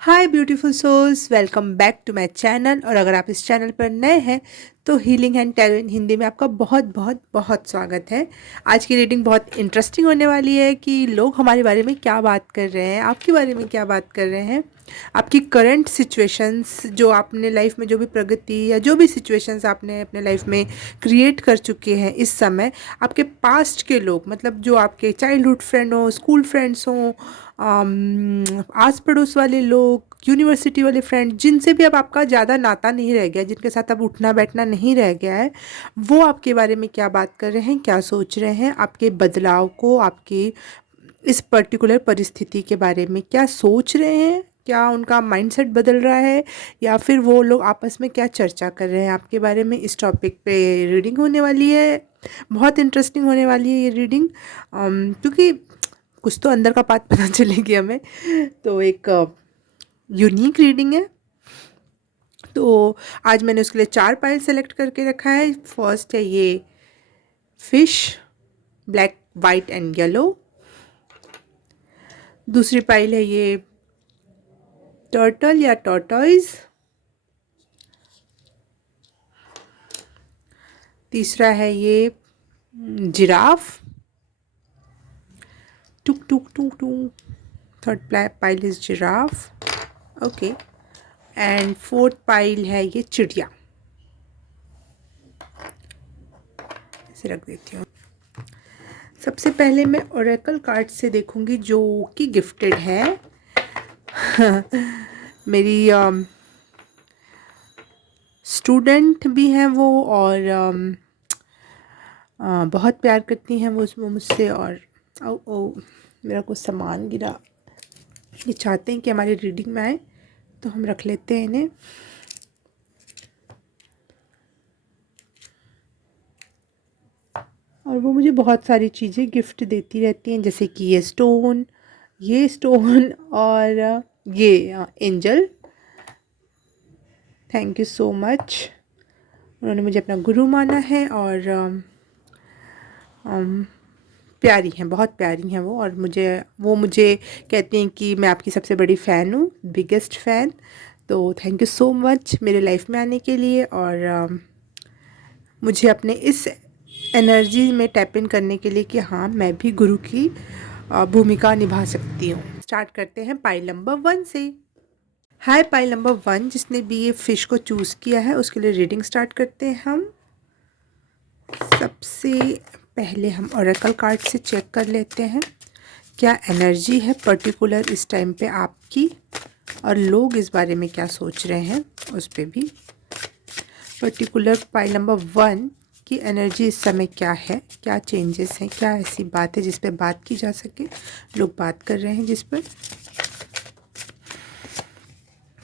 Hi beautiful souls, welcome back to my channel. और अगर आप इस चैनल पर नए हैं तो healing and tarot in Hindi में आपका बहुत बहुत बहुत स्वागत है। आज की रीडिंग बहुत इंटरेस्टिंग होने वाली है कि लोग हमारे बारे में क्या बात कर रहे हैं, आपके बारे में क्या बात कर रहे हैं, आपकी करंट सिचुएशंस, जो आपने लाइफ में जो भी प्रगति या जो भी सिचुएशंस आपने अपने लाइफ में क्रिएट कर चुके हैं इस समय, आपके पास्ट के लोग, मतलब जो आपके चाइल्डहुड फ्रेंड हो, स्कूल फ्रेंड्स हों, आस पड़ोस वाले लोग, यूनिवर्सिटी वाले फ्रेंड, जिनसे भी अब आपका ज़्यादा नाता नहीं रह गया, जिनके साथ अब उठना बैठना नहीं रह गया है, वो आपके बारे में क्या बात कर रहे हैं, क्या सोच रहे हैं, आपके बदलाव को, आपकी इस पर्टिकुलर परिस्थिति के बारे में क्या सोच रहे हैं, क्या उनका माइंडसेट बदल रहा है, या फिर वो लोग आपस में क्या चर्चा कर रहे हैं आपके बारे में। इस टॉपिक पे रीडिंग होने वाली है, बहुत इंटरेस्टिंग होने वाली है ये रीडिंग, क्योंकि कुछ तो अंदर का बात पता चलेगी हमें। तो एक यूनिक रीडिंग है। तो आज मैंने उसके लिए 4 पाइल सेलेक्ट करके रखा है। फर्स्ट है ये fish, black, white and yellow. दूसरी पाइल है ये टर्टल या टॉर्टॉइज। तीसरा है ये giraffe, took took took took. Third pile is giraffe, okay. And fourth pile है ये चिड़िया। इसे रख देती हूँ। सबसे पहले मैं ओरेकल कार्ड से देखूंगी जो कि गिफ्टेड है। मेरी स्टूडेंट भी हैं वो, और बहुत प्यार करती हैं वो मुझसे। और ओ ओ मेरा कुछ सामान गिरा। ये चाहते हैं कि हमारी रीडिंग में आए, तो हम रख लेते हैं इन्हें। और वो मुझे बहुत सारी चीज़ें गिफ्ट देती रहती हैं, जैसे कि ये स्टोन और ये angel. Thank you so much. उन्होंने मुझे अपना गुरु माना है, और प्यारी हैं, बहुत प्यारी हैं वो। और मुझे कहती हैं कि मैं आपकी सबसे बड़ी फ़ैन हूँ, बिगेस्ट फ़ैन। तो थैंक यू सो मच मेरे लाइफ में आने के लिए, और मुझे अपने इस एनर्जी में टैप इन करने के लिए कि हाँ, मैं भी गुरु की भूमिका निभा सकती हूँ। स्टार्ट करते हैं पाइल नंबर 1 से। हाय पाइल नंबर 1, जिसने भी ये फिश को चूज़ किया है उसके लिए रीडिंग स्टार्ट करते हैं हम। सबसे पहले हम ओरेकल कार्ड से चेक कर लेते हैं क्या एनर्जी है पर्टिकुलर इस टाइम पे आपकी, और लोग इस बारे में क्या सोच रहे हैं उस पे भी। पर्टिकुलर पाइल नंबर 1 की एनर्जी इस समय क्या है, क्या चेंजेस हैं, क्या ऐसी बात है जिस पे बात की जा सके, लोग बात कर रहे हैं जिस पर।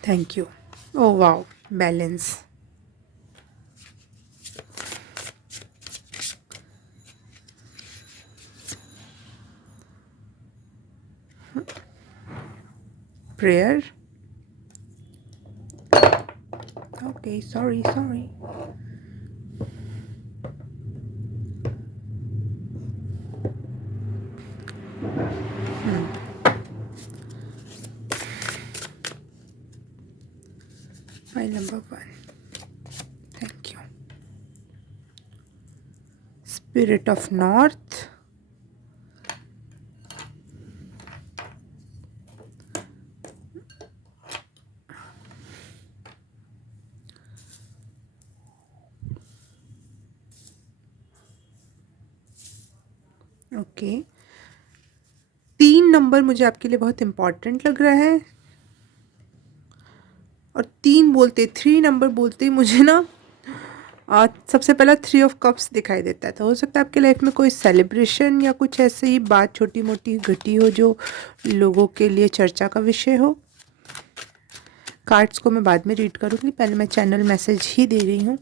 Thank you. Oh wow, balance. Prayer, okay, sorry sorry. File number 1, thank you. Spirit of north, okay. 3 number मुझे आपके लिए बहुत इम्पॉर्टेंट लग रहा है, और 3 बोलते, 3 नंबर बोलते ही मुझे ना सबसे पहला 3 ऑफ कप्स दिखाई देता है। तो हो सकता है आपके लाइफ में कोई सेलिब्रेशन या कुछ ऐसे ही बात छोटी मोटी घटी हो जो लोगों के लिए चर्चा का विषय हो। कार्ड्स को मैं बाद में रीड करूँगी, पहले मैं चैनल मैसेज ही दे रही हूँ।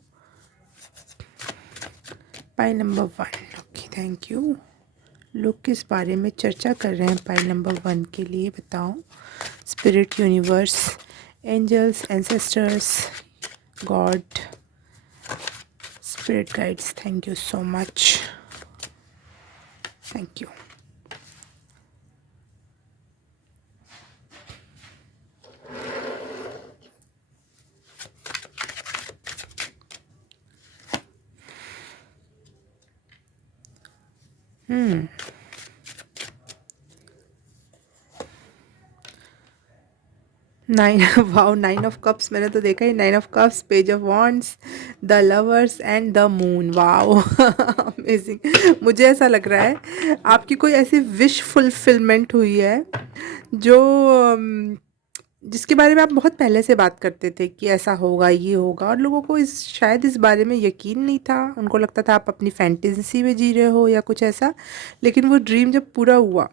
Pile number 1, okay, thank you. लोग किस बारे में चर्चा कर रहे हैं पाइल नंबर 1 के लिए, बताओ। Spirit, universe, angels, ancestors, God, spirit guides, thank you so much, thank you. Nine wow, 9 of cups मैंने तो देखा ही, 9 of cups, page of wands, the lovers and the moon. Wow amazing. मुझे ऐसा लग रहा है आपकी कोई ऐसी विश फुलफिलमेंट हुई है जो जिसके बारे में आप बहुत पहले से बात करते थे कि ऐसा होगा, ये होगा, और लोगों को इस शायद इस बारे में यकीन नहीं था। उनको लगता था आप अपनी फैंटेसी में जी रहे हो या कुछ ऐसा। लेकिन वो ड्रीम जब पूरा हुआ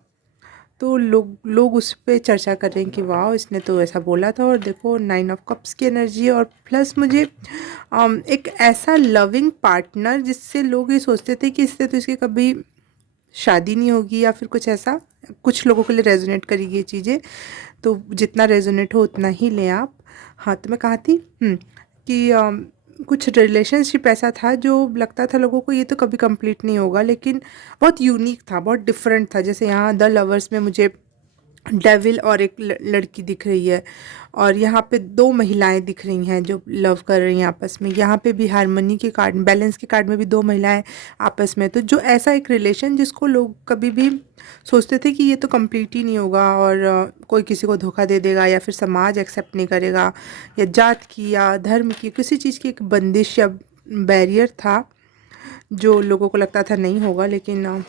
तो लोग उस पे चर्चा कर रहे हैं कि वाह, इसने तो ऐसा बोला था, और देखो 9 ऑफ कप्स की एनर्जी। और प्लस मुझे एक ऐसा लविंग पार्टनर जिससे लोग ये सोचते थे कि इससे तो इसकी कभी शादी नहीं होगी या फिर कुछ ऐसा। कुछ लोगों के लिए रेजोनेट करेगी ये चीज़ें, तो जितना रेजोनेट हो उतना ही लें आप। हाँ, तो मैं कहा थी कि कुछ रिलेशनशिप ऐसा था जो लगता था लोगों को ये तो कभी कंप्लीट नहीं होगा, लेकिन बहुत यूनिक था, बहुत डिफरेंट था। जैसे यहाँ द लवर्स में मुझे डेविल और एक लड़की दिख रही है, और यहाँ पे दो महिलाएं दिख रही हैं जो लव कर रही हैं आपस में। यहाँ पे भी हारमोनी के कार्ड, बैलेंस के कार्ड में भी दो महिलाएं आपस में। तो जो ऐसा एक रिलेशन जिसको लोग कभी भी सोचते थे कि ये तो कंप्लीट ही नहीं होगा, और कोई किसी को धोखा दे देगा, या फिर समाज एक्सेप्ट नहीं करेगा, या जात की या धर्म की किसी चीज़ की एक बंदिश या बैरियर था जो लोगों को लगता था नहीं होगा, लेकिन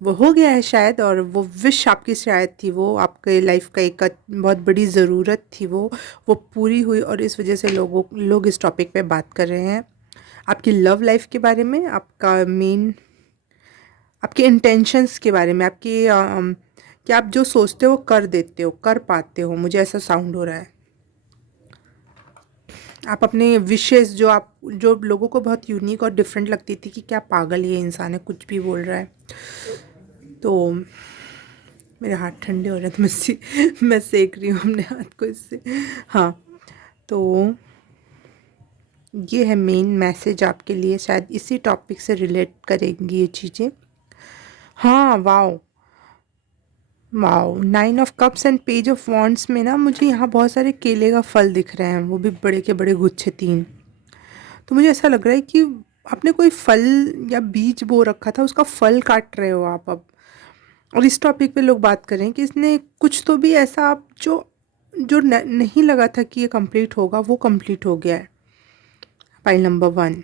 वो हो गया है शायद। और वो विश आपकी शायद थी, वो आपके लाइफ का एक बहुत बड़ी ज़रूरत थी, वो पूरी हुई, और इस वजह से लोग इस टॉपिक पे बात कर रहे हैं। आपकी लव लाइफ के बारे में, आपका मेन, आपके इंटेंशंस के बारे में, आपकी कि आप जो सोचते हो कर देते हो, कर पाते हो। मुझे ऐसा साउंड हो रहा है आप अपने विशेस जो लोगों को बहुत यूनिक और डिफरेंट लगती थी कि क्या पागल ये इंसान है, कुछ भी बोल रहा है। तो मेरे हाथ ठंडे हो रहे हैं, तो मैं सेक रही हूँ अपने हाथ को इससे। हाँ, तो ये है मेन मैसेज आपके लिए, शायद इसी टॉपिक से रिलेट करेंगी ये चीज़ें। हाँ, wow wow, 9 of cups and page of wands में ना मुझे यहाँ बहुत सारे केले का फल दिख रहे हैं, वो भी बड़े के बड़े गुच्छे 3। तो मुझे ऐसा लग रहा है कि आपने कोई फल या बीज बो रखा था, उसका फल काट रहे हो आप अब। और इस टॉपिक पे लोग बात करें कि इसने कुछ तो भी ऐसा आप जो जो नहीं लगा था कि ये कंप्लीट होगा, वो कंप्लीट हो गया है। पाइल नंबर 1,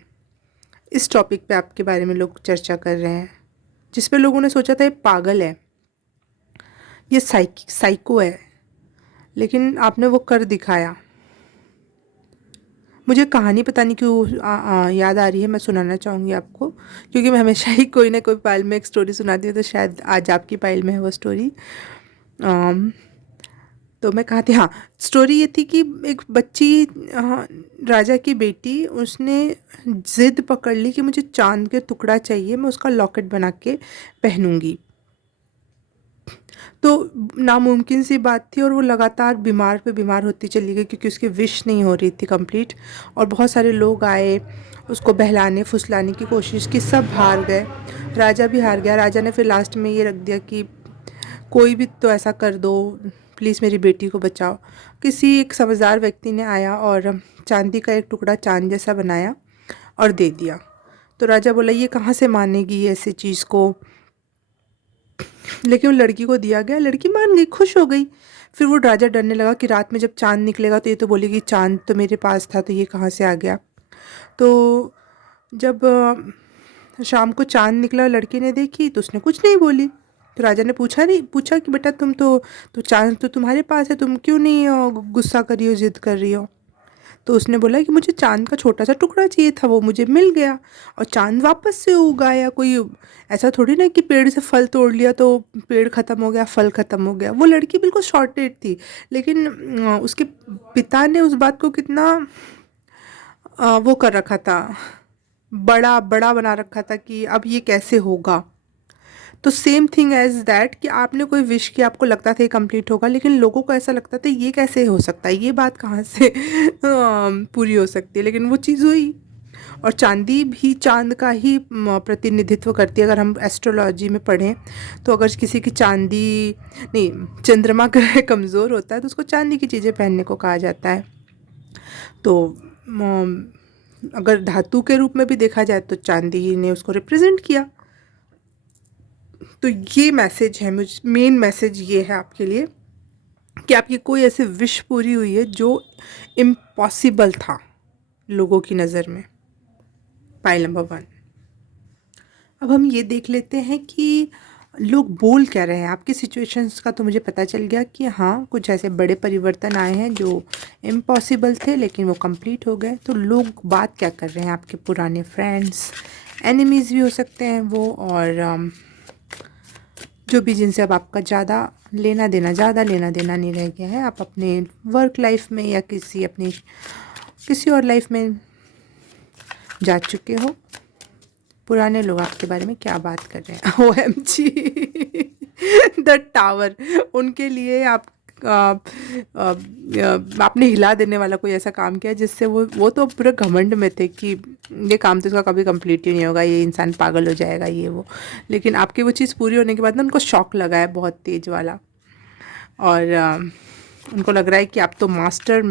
इस टॉपिक पे आपके बारे में लोग चर्चा कर रहे हैं, जिस पे लोगों ने सोचा था ये पागल है, ये साइको है, लेकिन आपने वो कर दिखाया। मुझे कहानी पता नहीं क्यों याद आ रही है, मैं सुनाना चाहूँगी आपको, क्योंकि मैं हमेशा ही कोई ना कोई पाइल में एक स्टोरी सुनाती हूँ, तो शायद आज आपकी पाइल में है वो स्टोरी। तो मैं कहा थी, हाँ, स्टोरी ये थी कि एक बच्ची, राजा की बेटी, उसने ज़िद पकड़ ली कि मुझे चांद के टुकड़ा चाहिए, मैं उसका लॉकेट बना के पहनूंगी। तो नामुमकिन सी बात थी, और वो लगातार बीमार पे बीमार होती चली गई क्योंकि उसकी विश नहीं हो रही थी कंप्लीट। और बहुत सारे लोग आए उसको बहलाने फुसलाने की कोशिश की, सब हार गए, राजा भी हार गया। राजा ने फिर लास्ट में ये रख दिया कि कोई भी तो ऐसा कर दो, प्लीज़ मेरी बेटी को बचाओ। किसी एक समझदार व्यक्ति ने आया और चांदी का एक टुकड़ा चांद जैसा बनाया और दे दिया। तो राजा बोला ये कहाँ से मानेगी ऐसी चीज़ को, लेकिन वो लड़की को दिया गया, लड़की मान गई, खुश हो गई। फिर वो राजा डरने लगा कि रात में जब चांद निकलेगा तो ये तो बोलेगी चांद तो मेरे पास था, तो ये कहाँ से आ गया। तो जब शाम को चांद निकला, लड़की ने देखी तो उसने कुछ नहीं बोली। तो राजा ने पूछा कि बेटा तुम तो चांद तो तुम्हारे पास है, तुम क्यों नहीं गुस्सा कर रही हो, जिद कर रही हो। तो उसने बोला कि मुझे चांद का छोटा सा टुकड़ा चाहिए था, वो मुझे मिल गया, और चांद वापस से उग आया। कोई ऐसा थोड़ी ना कि पेड़ से फल तोड़ लिया तो पेड़ ख़त्म हो गया, फल ख़त्म हो गया। वो लड़की बिल्कुल शॉर्टेड थी, लेकिन उसके पिता ने उस बात को कितना वो कर रखा था, बड़ा बड़ा बना रखा था कि अब ये कैसे होगा। तो सेम थिंग एज दैट कि आपने कोई विश किया, आपको लगता था ये कंप्लीट होगा, लेकिन लोगों को ऐसा लगता था ये कैसे हो सकता है, ये बात कहाँ से पूरी हो सकती है। लेकिन वो चीज़ हुई। और चांदी भी चांद का ही प्रतिनिधित्व करती है। अगर हम एस्ट्रोलॉजी में पढ़ें तो अगर किसी की चांदी नहीं, चंद्रमा का कमज़ोर होता है तो उसको चांदी की चीज़ें पहनने को कहा जाता है। तो अगर धातु के रूप में भी देखा जाए तो चांदी ने उसको रिप्रेजेंट किया। तो ये मैसेज है, मुझ मेन मैसेज ये है आपके लिए कि आपकी कोई ऐसी विश पूरी हुई है जो इम्पॉसिबल था लोगों की नज़र में। Pile number 1। अब हम ये देख लेते हैं कि लोग बोल क्या रहे हैं। आपकी सिचुएशंस का तो मुझे पता चल गया कि हाँ, कुछ ऐसे बड़े परिवर्तन आए हैं जो इम्पॉसिबल थे लेकिन वो कंप्लीट हो गए। तो लोग बात क्या कर रहे हैं, आपके पुराने फ्रेंड्स, एनिमीज़ भी हो सकते हैं वो, और जो भी जिनसे अब आपका ज़्यादा लेना देना नहीं रह गया है। आप अपने वर्क लाइफ में या किसी और लाइफ में जा चुके हो। पुराने लोग आपके बारे में क्या बात कर रहे हैं। OMG the tower. उनके लिए आपने हिला देने वाला कोई ऐसा काम किया जिससे वो तो पूरे घमंड में थे कि ये काम तो इसका कभी कंप्लीट ही नहीं होगा, ये इंसान पागल हो जाएगा, ये वो। लेकिन आपकी वो चीज़ पूरी होने के बाद ना उनको शॉक लगा है बहुत तेज वाला, और उनको लग रहा है कि आप तो मास्टर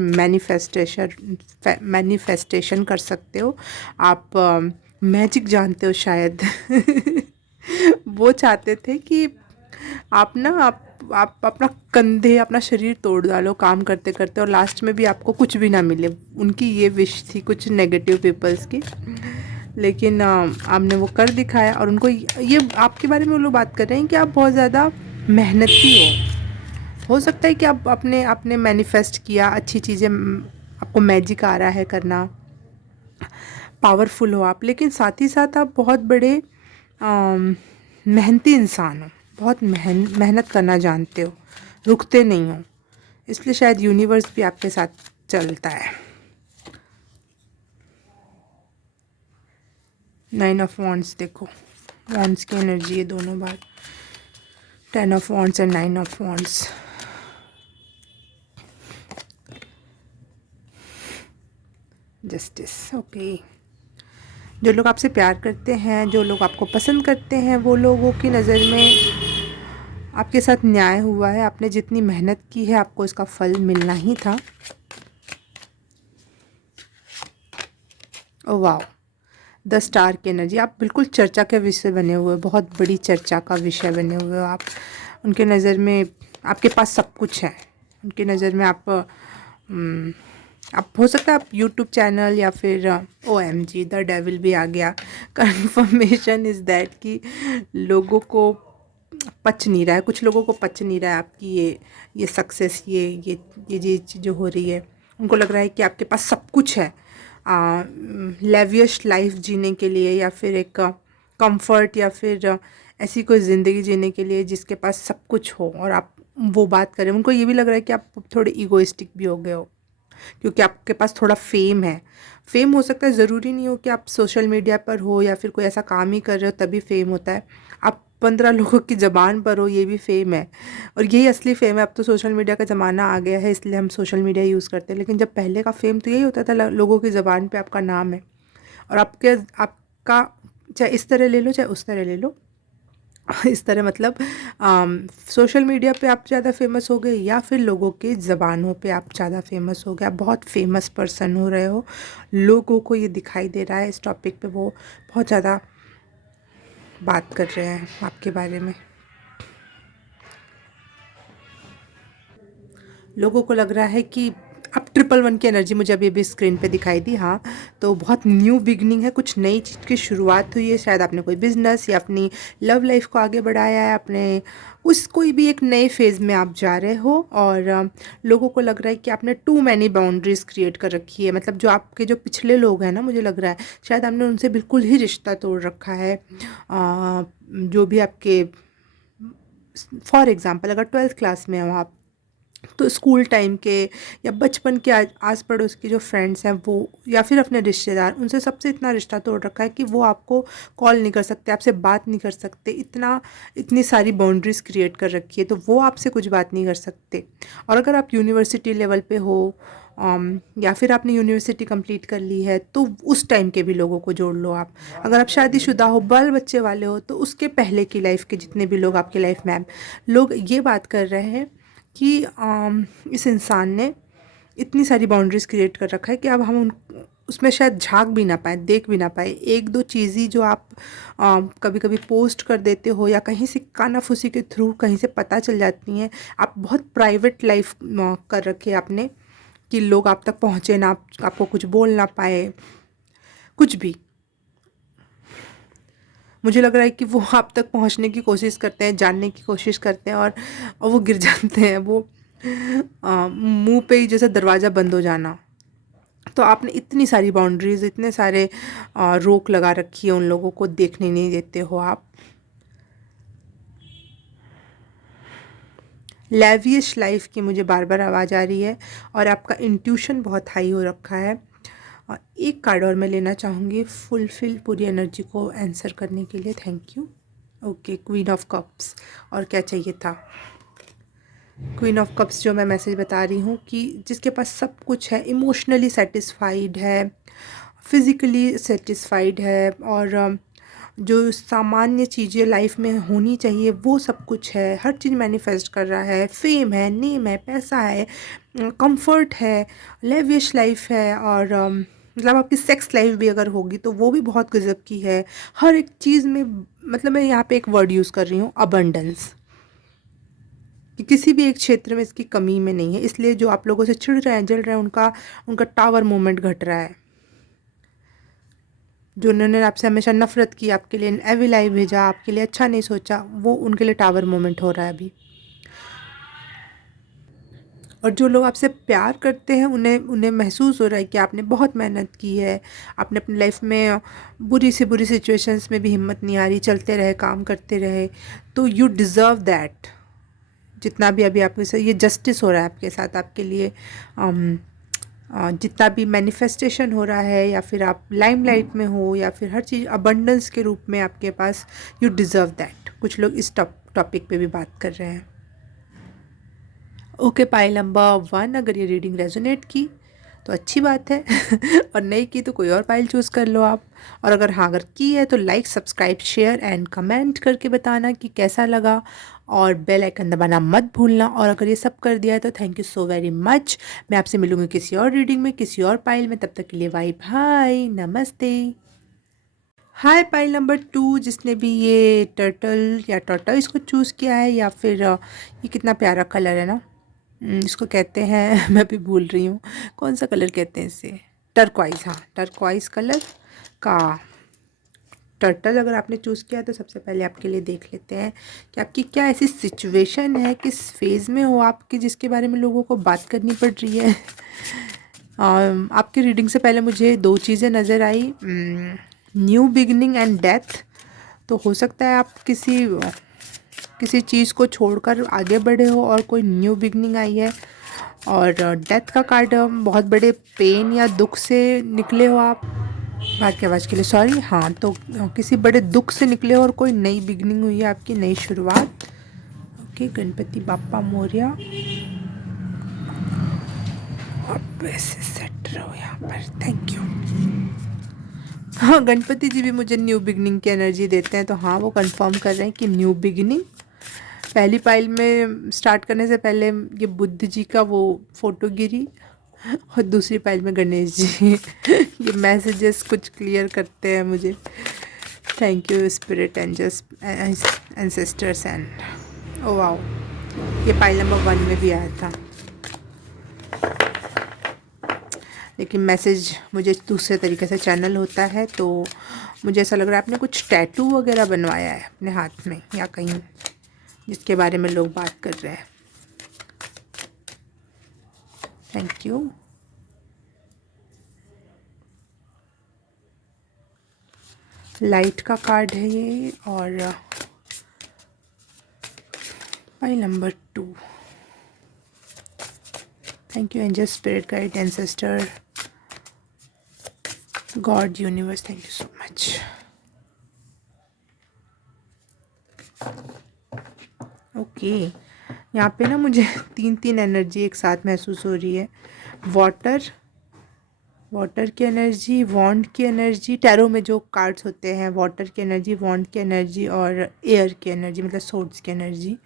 मैनिफेस्टेशन कर सकते हो, आप मैजिक जानते हो शायद। वो चाहते थे कि आप ना आप अपना कंधे, अपना शरीर तोड़ डालो काम करते करते, और लास्ट में भी आपको कुछ भी ना मिले। उनकी ये विश थी कुछ नेगेटिव पीपल्स की, लेकिन आपने वो कर दिखाया। और उनको ये आपके बारे में वो लोग बात कर रहे हैं कि आप बहुत ज़्यादा मेहनती हो सकता है कि आप आपने मैनिफेस्ट किया अच्छी चीज़ें, आपको मैजिक आ रहा है करना, पावरफुल हो आप, लेकिन साथ ही साथ आप बहुत बड़े मेहनती इंसान हो, बहुत मेहनत करना जानते हो, रुकते नहीं हो। इसलिए शायद यूनिवर्स भी आपके साथ चलता है। 9 ऑफ वॉन्ड्स देखो, वॉन्ड्स की एनर्जी है दोनों बार, 10 of wands and 9 of wands. Justice, okay. जो लोग आपसे प्यार करते हैं, जो लोग आपको पसंद करते हैं, वो लोगों की नज़र में आपके साथ न्याय हुआ है। आपने जितनी मेहनत की है आपको इसका फल मिलना ही था। ओ वाह, द स्टार की एनर्जी। आप बिल्कुल चर्चा के विषय बने हुए हो, बहुत बड़ी चर्चा का विषय बने हुए हो आप। उनके नज़र में आपके पास सब कुछ है। उनकी नज़र में आप हो सकता है आप यूट्यूब चैनल या फिर OMG द डेविल भी आ गया। कन्फर्मेशन इज़ दैट कि लोगों को पच नहीं रहा है, कुछ लोगों को पच नहीं रहा है आपकी ये सक्सेस, ये चीज़ जो हो रही है। उनको लग रहा है कि आपके पास सब कुछ है लेवियश लाइफ जीने के लिए, या फिर एक कंफर्ट, या फिर ऐसी कोई ज़िंदगी जीने के लिए जिसके पास सब कुछ हो, और आप वो बात करें। उनको ये भी लग रहा है कि आप थोड़े ईगोइस्टिक भी हो गए हो, क्योंकि आपके पास थोड़ा फेम है। फेम हो सकता है, ज़रूरी नहीं हो कि आप सोशल मीडिया पर हो या फिर कोई ऐसा काम ही कर रहे हो तभी फेम होता है। आप 15 लोगों की ज़बान पर हो, ये भी फेम है, और यही असली फेम है। अब तो सोशल मीडिया का ज़माना आ गया है, इसलिए हम सोशल मीडिया यूज़ करते हैं, लेकिन जब पहले का फेम तो यही होता था, लोगों की ज़बान पर आपका नाम है, और आपका चाहे इस तरह ले लो चाहे उस तरह ले लो। इस तरह मतलब सोशल मीडिया पे आप ज़्यादा फेमस हो गए, या फिर लोगों की ज़बानों पे आप ज़्यादा फेमस हो गए, आप बहुत फेमस पर्सन हो रहे हो। लोगों को ये दिखाई दे रहा है, इस टॉपिक पे वो बहुत ज़्यादा बात कर रहे हैं आपके बारे में। लोगों को लग रहा है कि अब 111 की एनर्जी मुझे अभी स्क्रीन पे दिखाई दी। हाँ, तो बहुत न्यू बिगनिंग है, कुछ नई चीज़ की शुरुआत हुई है। शायद आपने कोई बिजनेस या अपनी लव लाइफ को आगे बढ़ाया है, अपने उस कोई भी एक नए फेज़ में आप जा रहे हो, और लोगों को लग रहा है कि आपने टू मैनी बाउंड्रीज़ क्रिएट कर रखी है। मतलब जो आपके जो पिछले लोग हैं ना, मुझे लग रहा है शायद आपने उनसे बिल्कुल ही रिश्ता तोड़ रखा है। जो भी आपके, फॉर एग्ज़ाम्पल अगर 12th क्लास में हो आप, तो स्कूल टाइम के या बचपन के आस पड़ोस की जो फ्रेंड्स हैं वो, या फिर अपने रिश्तेदार, उनसे सबसे इतना रिश्ता तोड़ रखा है कि वो आपको कॉल नहीं कर सकते, आपसे बात नहीं कर सकते। इतनी सारी बाउंड्रीज़ क्रिएट कर रखी है, तो वो आपसे कुछ बात नहीं कर सकते। और अगर आप यूनिवर्सिटी लेवल पे हो, या फिर आपने यूनिवर्सिटी कंप्लीट कर ली है, तो उस टाइम के भी लोगों को जोड़ लो आप। अगर आप शादीशुदा हो, बाल बच्चे वाले हो, तो उसके पहले की लाइफ के जितने भी लोग आपकी लाइफ में, लोग ये बात कर रहे हैं कि इस इंसान ने इतनी सारी बाउंड्रीज़ क्रिएट कर रखा है कि अब उसमें शायद झाँक भी ना पाएँ, देख भी ना पाएँ। 1-2 चीज़ ही जो आप कभी-कभी पोस्ट कर देते हो या कहीं से कानाफूसी के थ्रू कहीं से पता चल जाती हैं। आप बहुत प्राइवेट लाइफ़ कर रखी है आपने कि लोग आप तक पहुँचे ना, आपको कुछ बोल ना पाए, कुछ भी। मुझे लग रहा है कि वो आप तक पहुँचने की कोशिश करते हैं, जानने की कोशिश करते हैं, और वो गिर जाते हैं। वो मुँह पे ही जैसे दरवाज़ा बंद हो जाना। तो आपने इतनी सारी बाउंड्रीज़, इतने सारे रोक लगा रखी है, उन लोगों को देखने नहीं देते हो आप। लैवियश लाइफ की मुझे बार बार आवाज़ आ रही है, और आपका इंट्यूशन बहुत हाई हो रखा है। और एक कार्ड और मैं लेना चाहूँगी फुलफिल पूरी एनर्जी को आंसर करने के लिए। Thank you. Okay, queen of cups. और क्या चाहिए था? क्वीन ऑफ कप्स जो मैं मैसेज बता रही हूँ कि जिसके पास सब कुछ है, इमोशनली सेटिस्फाइड है, फिज़िकली सेटिस्फाइड है, और जो सामान्य चीज़ें लाइफ में होनी चाहिए वो सब कुछ है, हर चीज़ मैनिफेस्ट कर रहा है, फेम है, नेम है, पैसा है, कंफर्ट है, लेविश लाइफ है, और मतलब आपकी सेक्स लाइफ भी अगर होगी तो वो भी बहुत गजब की है। हर एक चीज़ में, मतलब मैं यहाँ पे एक वर्ड यूज़ कर रही हूँ, अबंडेंस, कि किसी भी एक क्षेत्र में इसकी कमी में नहीं है। इसलिए जो आप लोगों से चिढ़ रहे हैं, जल रहे हैं, उनका उनका टावर मूवमेंट घट रहा है। जो उन्होंने आपसे हमेशा नफ़रत की, आपके लिए एविल आई भेजा, आपके लिए अच्छा नहीं सोचा, वो उनके लिए टावर मोमेंट हो रहा है अभी। और जो लोग आपसे प्यार करते हैं, उन्हें उन्हें महसूस हो रहा है कि आपने बहुत मेहनत की है, आपने अपनी लाइफ में बुरी से बुरी सिचुएशंस में भी हिम्मत नहीं हारी, चलते रहे, काम करते रहे, तो यू डिज़र्व दैट। जितना भी अभी आपके साथ ये जस्टिस हो रहा है आपके साथ, आपके लिए जितना भी मैनिफेस्टेशन हो रहा है, या फिर आप लाइमलाइट में हो, या फिर हर चीज़ अबंडेंस के रूप में आपके पास, यू डिज़र्व दैट। कुछ लोग इस टॉपिक पे भी बात कर रहे हैं। ओके, पाइल नंबर 1, अगर ये रीडिंग रेजोनेट की तो अच्छी बात है और नहीं की तो कोई और पाइल चूज़ कर लो आप। और अगर हाँ, अगर की है तो like, subscribe, share and comment करके बताना कि कैसा लगा, और बेल आइकन दबाना मत भूलना। और अगर ये सब कर दिया है तो thank you so very much. मैं आपसे मिलूँगी किसी और रीडिंग में, किसी और पाइल में। तब तक के लिए बाय बाय, नमस्ते। हाय पाइल नंबर 2, जिसने भी ये टर्टल या टर्टल को चूज़ किया है, या फिर ये कितना प्यारा कलर है ना, इसको कहते हैं मैं भी भूल रही हूँ कौन सा कलर कहते हैं इसे, टर्कवाइज। हाँ, टर्कवाइज कलर का टर्टल अगर आपने चूज़ किया है तो सबसे पहले आपके लिए देख लेते हैं कि आपकी क्या ऐसी सिचुएशन है, किस फेज़ में हो आपकी, जिसके बारे में लोगों को बात करनी पड़ रही है। आपकी रीडिंग से पहले मुझे 2 चीज़ें नज़र आई, न्यू बिगनिंग एंड डेथ। तो हो सकता है आप किसी किसी चीज़ को छोड़कर आगे बढ़े हो और कोई न्यू बिगनिंग आई है। और डेथ का कार्ड, बहुत बड़े पेन या दुख से निकले हो आप। बात की आवाज़ के लिए सॉरी। हाँ, तो किसी बड़े दुख से निकले हो और कोई नई बिगनिंग हुई है, आपकी नई शुरुआत। ओके, गणपति बाप्पा मोरया। आप ऐसे सेट रहो यहाँ पर, थैंक यू। हाँ, गणपति जी भी मुझे न्यू बिगनिंग की एनर्जी देते हैं, तो हाँ, वो कंफर्म कर रहे हैं कि न्यू बिगनिंग। पहली पाइल में स्टार्ट करने से पहले ये बुद्ध जी का वो फोटो गिरी, और दूसरी पाइल में गणेश जी। ये मैसेजेस कुछ क्लियर करते हैं मुझे। Thank you spirit angels, ancestors and oh wow, ये पाइल नंबर 1 में भी आया था, लेकिन मैसेज मुझे दूसरे तरीके से चैनल होता है। तो मुझे ऐसा लग रहा है आपने कुछ टैटू वगैरह बनवाया है अपने हाथ में या कहीं, जिसके बारे में लोग बात कर रहे हैं। Thank you. लाइट का कार्ड है ये, और pile number 2। Thank you angel, spirit guide, ancestor, God, universe, thank you so much. Okay, यहाँ पे ना मुझे 3 एनर्जी एक साथ महसूस हो रही है। वाटर, वाटर की एनर्जी, वॉन्ड की एनर्जी, टैरो में जो कार्ड्स होते हैं, वाटर की एनर्जी, वॉन्ड की एनर्जी, और एयर की एनर्जी, मतलब सोर्ड्स की एनर्जी।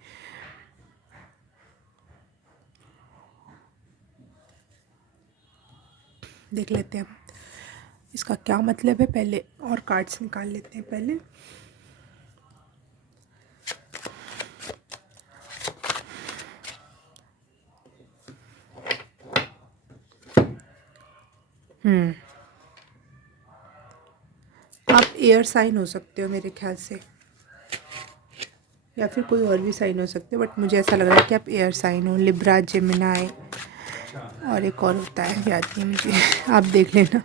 देख लेते हैं। इसका क्या मतलब है, पहले और कार्ड्स निकाल लेते हैं पहले। आप एयर साइन हो सकते हो मेरे ख्याल से, या फिर कोई और भी साइन हो सकते हो, बट मुझे ऐसा लग रहा है कि आप एयर साइन हो। लिब्रा, जेमिनाई और एक और होता है, याद नहीं मुझे आप देख लेना।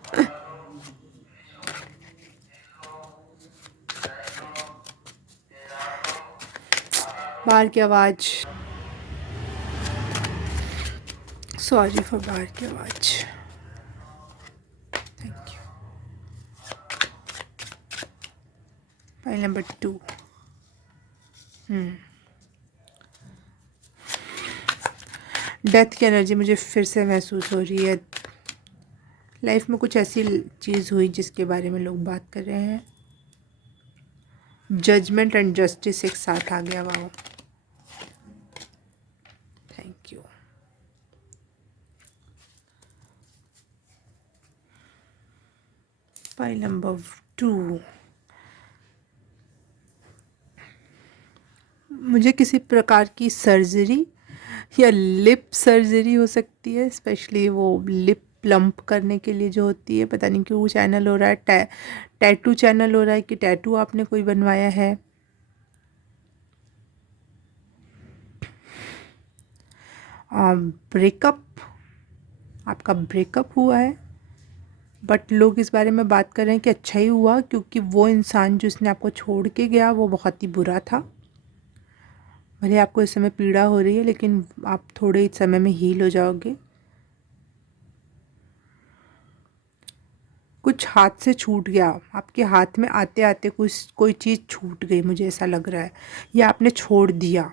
बाहर की आवाज़, सॉरी फॉर बाहर की आवाज़, thank you. File number 2। Death की एनर्जी मुझे फिर से महसूस हो रही है। लाइफ में कुछ ऐसी चीज़ हुई जिसके बारे में लोग बात कर रहे हैं। जजमेंट एंड जस्टिस एक साथ आ गया, वाह, थैंक यू। File number 2। मुझे किसी प्रकार की सर्जरी या लिप सर्जरी हो सकती है, स्पेशली वो लिप प्लम्प करने के लिए जो होती है। पता नहीं क्यों चैनल हो रहा है, टैटू चैनल हो रहा है कि टैटू आपने कोई बनवाया है। ब्रेकअप, आपका ब्रेकअप हुआ है, बट लोग इस बारे में बात कर रहे हैं कि अच्छा ही हुआ, क्योंकि वो इंसान जिसने आपको छोड़ के गया वो बहुत ही बुरा था। भले आपको इस समय पीड़ा हो रही है, लेकिन आप थोड़े ही समय में हील हो जाओगे। कुछ हाथ से छूट गया, आपके हाथ में आते आते कुछ कोई चीज़ छूट गई, मुझे ऐसा लग रहा है, या आपने छोड़ दिया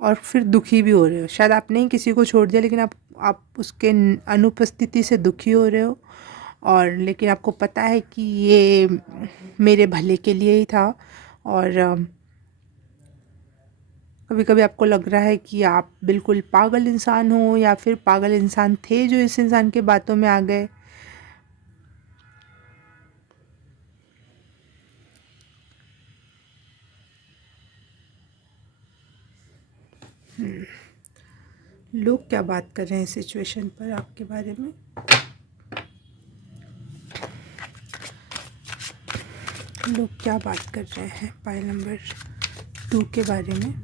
और फिर दुखी भी हो रहे हो। शायद आपने ही किसी को छोड़ दिया, लेकिन आप उसके अनुपस्थिति से दुखी हो रहे हो, और लेकिन आपको पता है कि ये मेरे भले के लिए ही था। और कभी कभी आपको लग रहा है कि आप बिल्कुल पागल इंसान हो, या फिर पागल इंसान थे जो इस इंसान के बातों में आ गए। लोग क्या बात कर रहे हैं सिचुएशन पर आपके बारे में। लोग क्या बात कर रहे हैं पाइल नंबर 2 के बारे में।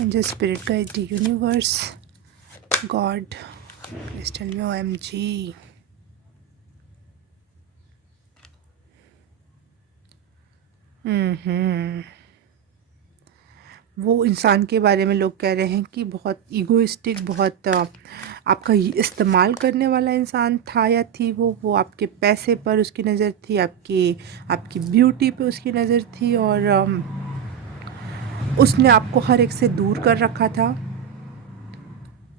Angel spirit guide, universe, God, please tell me OMG। वो इंसान के बारे में लोग कह रहे हैं कि बहुत ईगोइस्टिक, बहुत आपका इस्तेमाल करने वाला इंसान था या थी। वो आपके पैसे पर उसकी नज़र थी, आपकी ब्यूटी पे उसकी नज़र थी, और उसने आपको हर एक से दूर कर रखा था,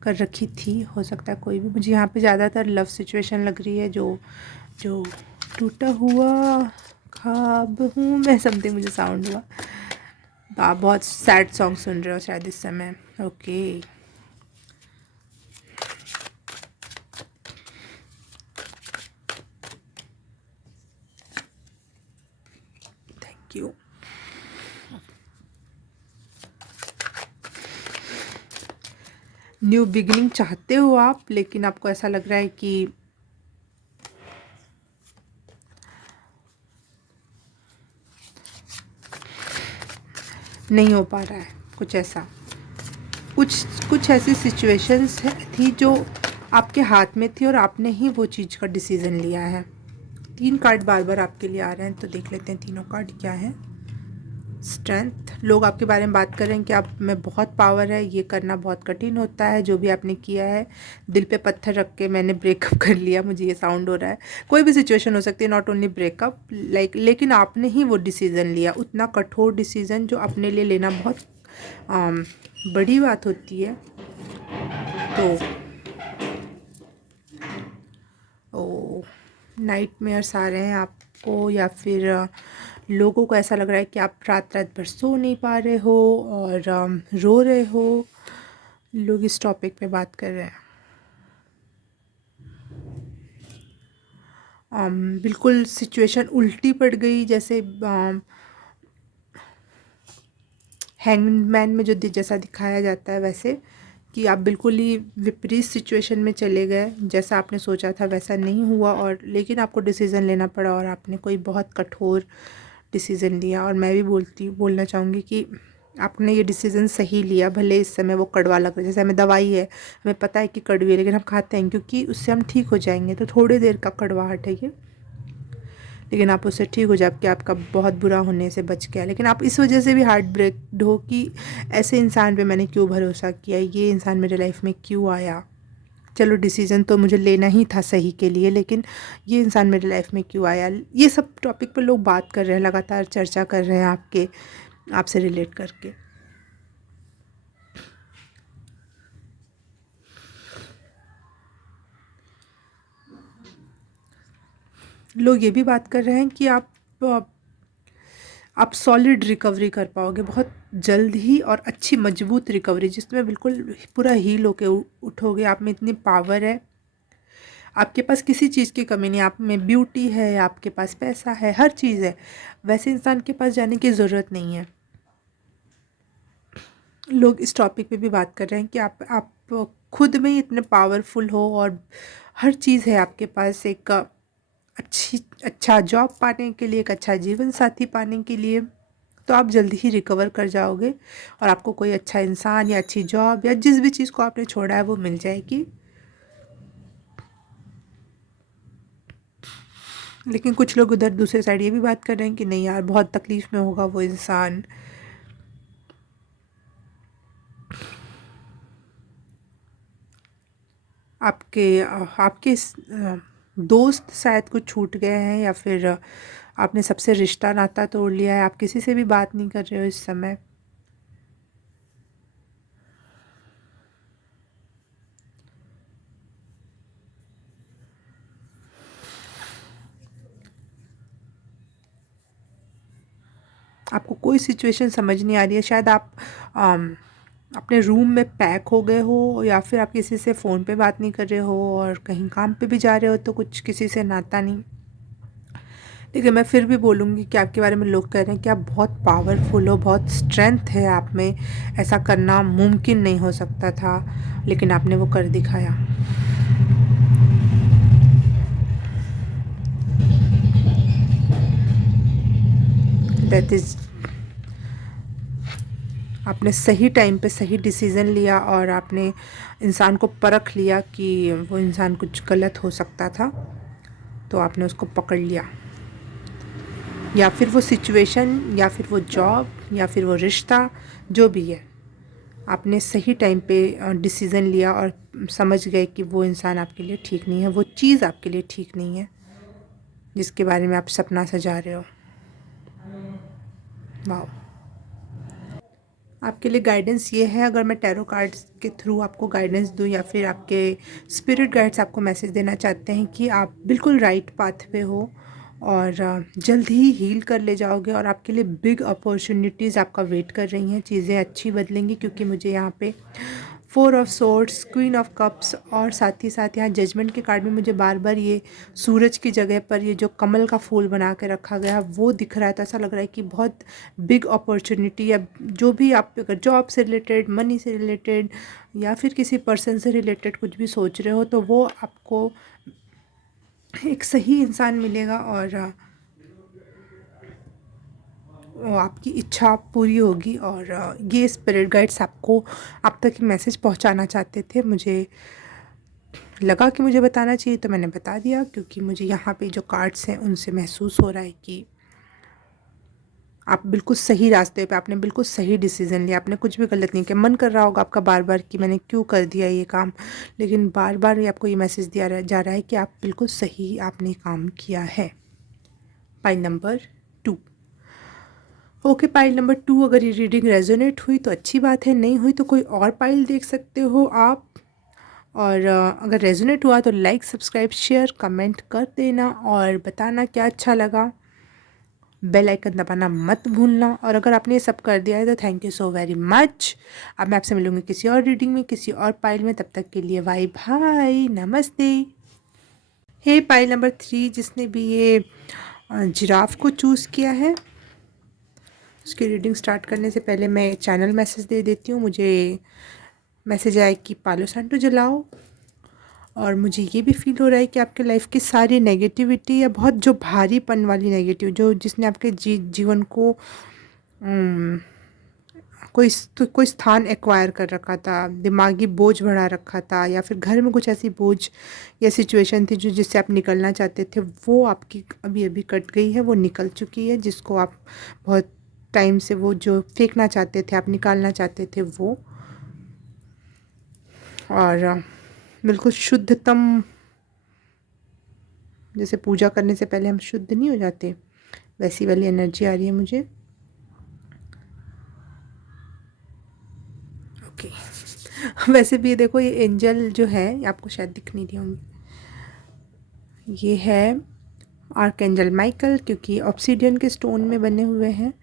कर रखी थी, हो सकता है कोई भी। मुझे यहाँ पे ज़्यादातर लव सिचुएशन लग रही है, जो जो टूटा हुआ ख्वाब हूँ मैं, समथिंग मुझे साउंड हुआ। आप बहुत सैड सॉन्ग सुन रहे हो शायद इस समय। Okay, thank you. New beginning चाहते हो आप, लेकिन आपको ऐसा लग रहा है कि नहीं हो पा रहा है। कुछ ऐसा, कुछ ऐसी सिचुएशंस थी जो आपके हाथ में थी, और आपने ही वो चीज़ का डिसीज़न लिया है। 3 कार्ड बार बार आपके लिए आ रहे हैं, तो देख लेते हैं तीनों कार्ड क्या है। स्ट्रेंथ, लोग आपके बारे में बात कर रहे हैं कि आप में बहुत पावर है, ये करना बहुत कठिन होता है जो भी आपने किया है। दिल पे पत्थर रख के मैंने ब्रेकअप कर लिया, मुझे ये साउंड हो रहा है। कोई भी सिचुएशन हो सकती है, नॉट ओनली ब्रेकअप, लेकिन आपने ही वो डिसीज़न लिया, उतना कठोर डिसीज़न जो अपने लिए लेना बहुत बड़ी बात होती है। तो ओ, नाइटमेयर्स आ रहे हैं आपको, या फिर लोगों को ऐसा लग रहा है कि आप रात रात भर सो नहीं पा रहे हो, और रो रहे हो, लोग इस टॉपिक पे बात कर रहे हैं। बिल्कुल सिचुएशन उल्टी पड़ गई, जैसे हैंगमैन में जो जैसा दिखाया जाता है वैसे, कि आप बिल्कुल ही विपरीत सिचुएशन में चले गए, जैसा आपने सोचा था वैसा नहीं हुआ, और लेकिन आपको डिसीज़न लेना पड़ा और आपने कोई बहुत कठोर डिसीज़न लिया। और मैं भी बोलना चाहूँगी कि आपने ये डिसीज़न सही लिया, भले इस समय वो कड़वा लग रहा है। जैसे हमें दवाई है, हमें पता है कि कड़वी है, लेकिन हम खाते हैं क्योंकि उससे हम ठीक हो जाएंगे, तो थोड़ी देर का कड़वाहट है ये, लेकिन आप उससे ठीक हो जाए कि आपका बहुत बुरा होने से बच गया। लेकिन आप इस वजह से भी हार्ट ब्रेक हो कि ऐसे इंसान पे मैंने क्यों भरोसा किया, ये इंसान मेरे लाइफ में क्यों आया। चलो डिसीज़न तो मुझे लेना ही था सही के लिए, लेकिन ये इंसान मेरे लाइफ में क्यों आया। ये सब टॉपिक पर लोग बात कर रहे हैं, लगातार चर्चा कर रहे हैं आपसे रिलेट करके। लोग ये भी बात कर रहे हैं कि आप सॉलिड रिकवरी कर पाओगे बहुत जल्द ही, और अच्छी मजबूत रिकवरी जिसमें बिल्कुल पूरा हील होके उठोगे। आप में इतनी पावर है, आपके पास किसी चीज़ की कमी नहीं, आप में ब्यूटी है, आपके पास पैसा है, हर चीज़ है। वैसे इंसान के पास जाने की ज़रूरत नहीं है। लोग इस टॉपिक पे भी बात कर रहे हैं कि आप खुद में ही इतने पावरफुल हो, और हर चीज़ है आपके पास, एक अच्छा जॉब पाने के लिए, एक अच्छा जीवन साथी पाने के लिए, तो आप जल्दी ही रिकवर कर जाओगे, और आपको कोई अच्छा इंसान या अच्छी जॉब या जिस भी चीज़ को आपने छोड़ा है वो मिल जाएगी। लेकिन कुछ लोग उधर दूसरे साइड ये भी बात कर रहे हैं कि नहीं यार, बहुत तकलीफ़ में होगा वो इंसान। आपके दोस्त शायद कुछ छूट गए हैं, या फिर आपने सबसे रिश्ता नाता तोड़ लिया है, आप किसी से भी बात नहीं कर रहे हो इस समय। आपको कोई सिचुएशन समझ नहीं आ रही है, शायद आप अपने रूम में पैक हो गए हो, या फिर आप किसी से फ़ोन पे बात नहीं कर रहे हो, और कहीं काम पे भी जा रहे हो तो कुछ किसी से नाता नहीं। लेकिन मैं फिर भी बोलूँगी कि आपके बारे में लोग कह रहे हैं कि आप बहुत पावरफुल हो, बहुत स्ट्रेंथ है आप में, ऐसा करना मुमकिन नहीं हो सकता था, लेकिन आपने वो कर दिखाया। दैट इज़, आपने सही टाइम पे सही डिसीज़न लिया, और आपने इंसान को परख लिया कि वो इंसान कुछ गलत हो सकता था, तो आपने उसको पकड़ लिया। या फिर वो सिचुएशन, या फिर वो जॉब, या फिर वो रिश्ता, जो भी है, आपने सही टाइम पे डिसीज़न लिया और समझ गए कि वो इंसान आपके लिए ठीक नहीं है, वो चीज़ आपके लिए ठीक नहीं है जिसके बारे में आप सपना सजा रहे हो। वाह। आपके लिए गाइडेंस ये है, अगर मैं टैरो कार्ड्स के थ्रू आपको गाइडेंस दूं, या फिर आपके स्पिरिट गाइड्स आपको मैसेज देना चाहते हैं कि आप बिल्कुल राइट पाथ पे हो, और जल्द ही हील कर ले जाओगे, और आपके लिए बिग अपॉर्चुनिटीज़ आपका वेट कर रही हैं, चीज़ें अच्छी बदलेंगी, क्योंकि मुझे यहाँ पे 4 of swords, queen of cups, और साथ ही साथ यहाँ जजमेंट के कार्ड में मुझे बार बार ये सूरज की जगह पर ये जो कमल का फूल बना के रखा गया वो दिख रहा है। तो ऐसा लग रहा है कि बहुत बिग अपॉर्चुनिटी, या जो भी आप अगर जॉब से रिलेटेड, मनी से रिलेटेड, या फिर किसी पर्सन से रिलेटेड कुछ भी सोच रहे हो, तो वो आपको एक सही इंसान मिलेगा, और वो आपकी इच्छा पूरी होगी। और ये स्पिरिट गाइड्स आपको आप तक मैसेज पहुंचाना चाहते थे, मुझे लगा कि मुझे बताना चाहिए तो मैंने बता दिया, क्योंकि मुझे यहाँ पे जो कार्ड्स हैं उनसे महसूस हो रहा है कि आप बिल्कुल सही रास्ते पे, आपने बिल्कुल सही डिसीज़न लिया, आपने कुछ भी गलत नहीं किया। मन कर रहा होगा आपका बार बार कि मैंने क्यों कर दिया ये काम, लेकिन बार बार ये आपको ये मैसेज जा रहा है कि आप बिल्कुल सही आपने काम किया है। Pile number 2। Okay, pile number 2, अगर ये रीडिंग रेजोनेट हुई तो अच्छी बात है, नहीं हुई तो कोई और पाइल देख सकते हो आप। और अगर रेजोनेट हुआ तो लाइक, सब्सक्राइब, शेयर, कमेंट कर देना, और बताना क्या अच्छा लगा। बेल आइकन दबाना मत भूलना। और अगर आपने ये सब कर दिया है तो thank you so very much. अब मैं आपसे मिलूँगी किसी और रीडिंग में, किसी और पाइल में। तब तक के लिए बाय बाय, नमस्ते। हे पाइल नंबर 3, जिसने भी ये जिराफ को चूज़ किया है, उसकी रीडिंग स्टार्ट करने से पहले मैं चैनल मैसेज दे देती हूँ। मुझे मैसेज आया कि पालो सैंटो जलाओ, और मुझे ये भी फील हो रहा है कि आपके लाइफ की सारी नेगेटिविटी या बहुत जो भारीपन वाली नेगेटिव जो जिसने आपके जीवन को कोई स्थान एक्वायर कर रखा था, दिमागी बोझ बढ़ा रखा था, या फिर घर में कुछ ऐसी बोझ या सिचुएशन थी जो जिससे आप निकलना चाहते थे, वो आपकी अभी अभी कट गई है, वो निकल चुकी है। जिसको आप बहुत टाइम से वो जो फेंकना चाहते थे, आप निकालना चाहते थे वो, और बिल्कुल शुद्धतम, जैसे पूजा करने से पहले हम शुद्ध नहीं हो जाते, वैसी वाली एनर्जी आ रही है मुझे। ओके वैसे भी देखो, ये एंजल जो है, ये आपको शायद दिख नहीं रही होंगी, ये है आर्कएंजल माइकल, क्योंकि ऑब्सीडियन के स्टोन में बने हुए हैं।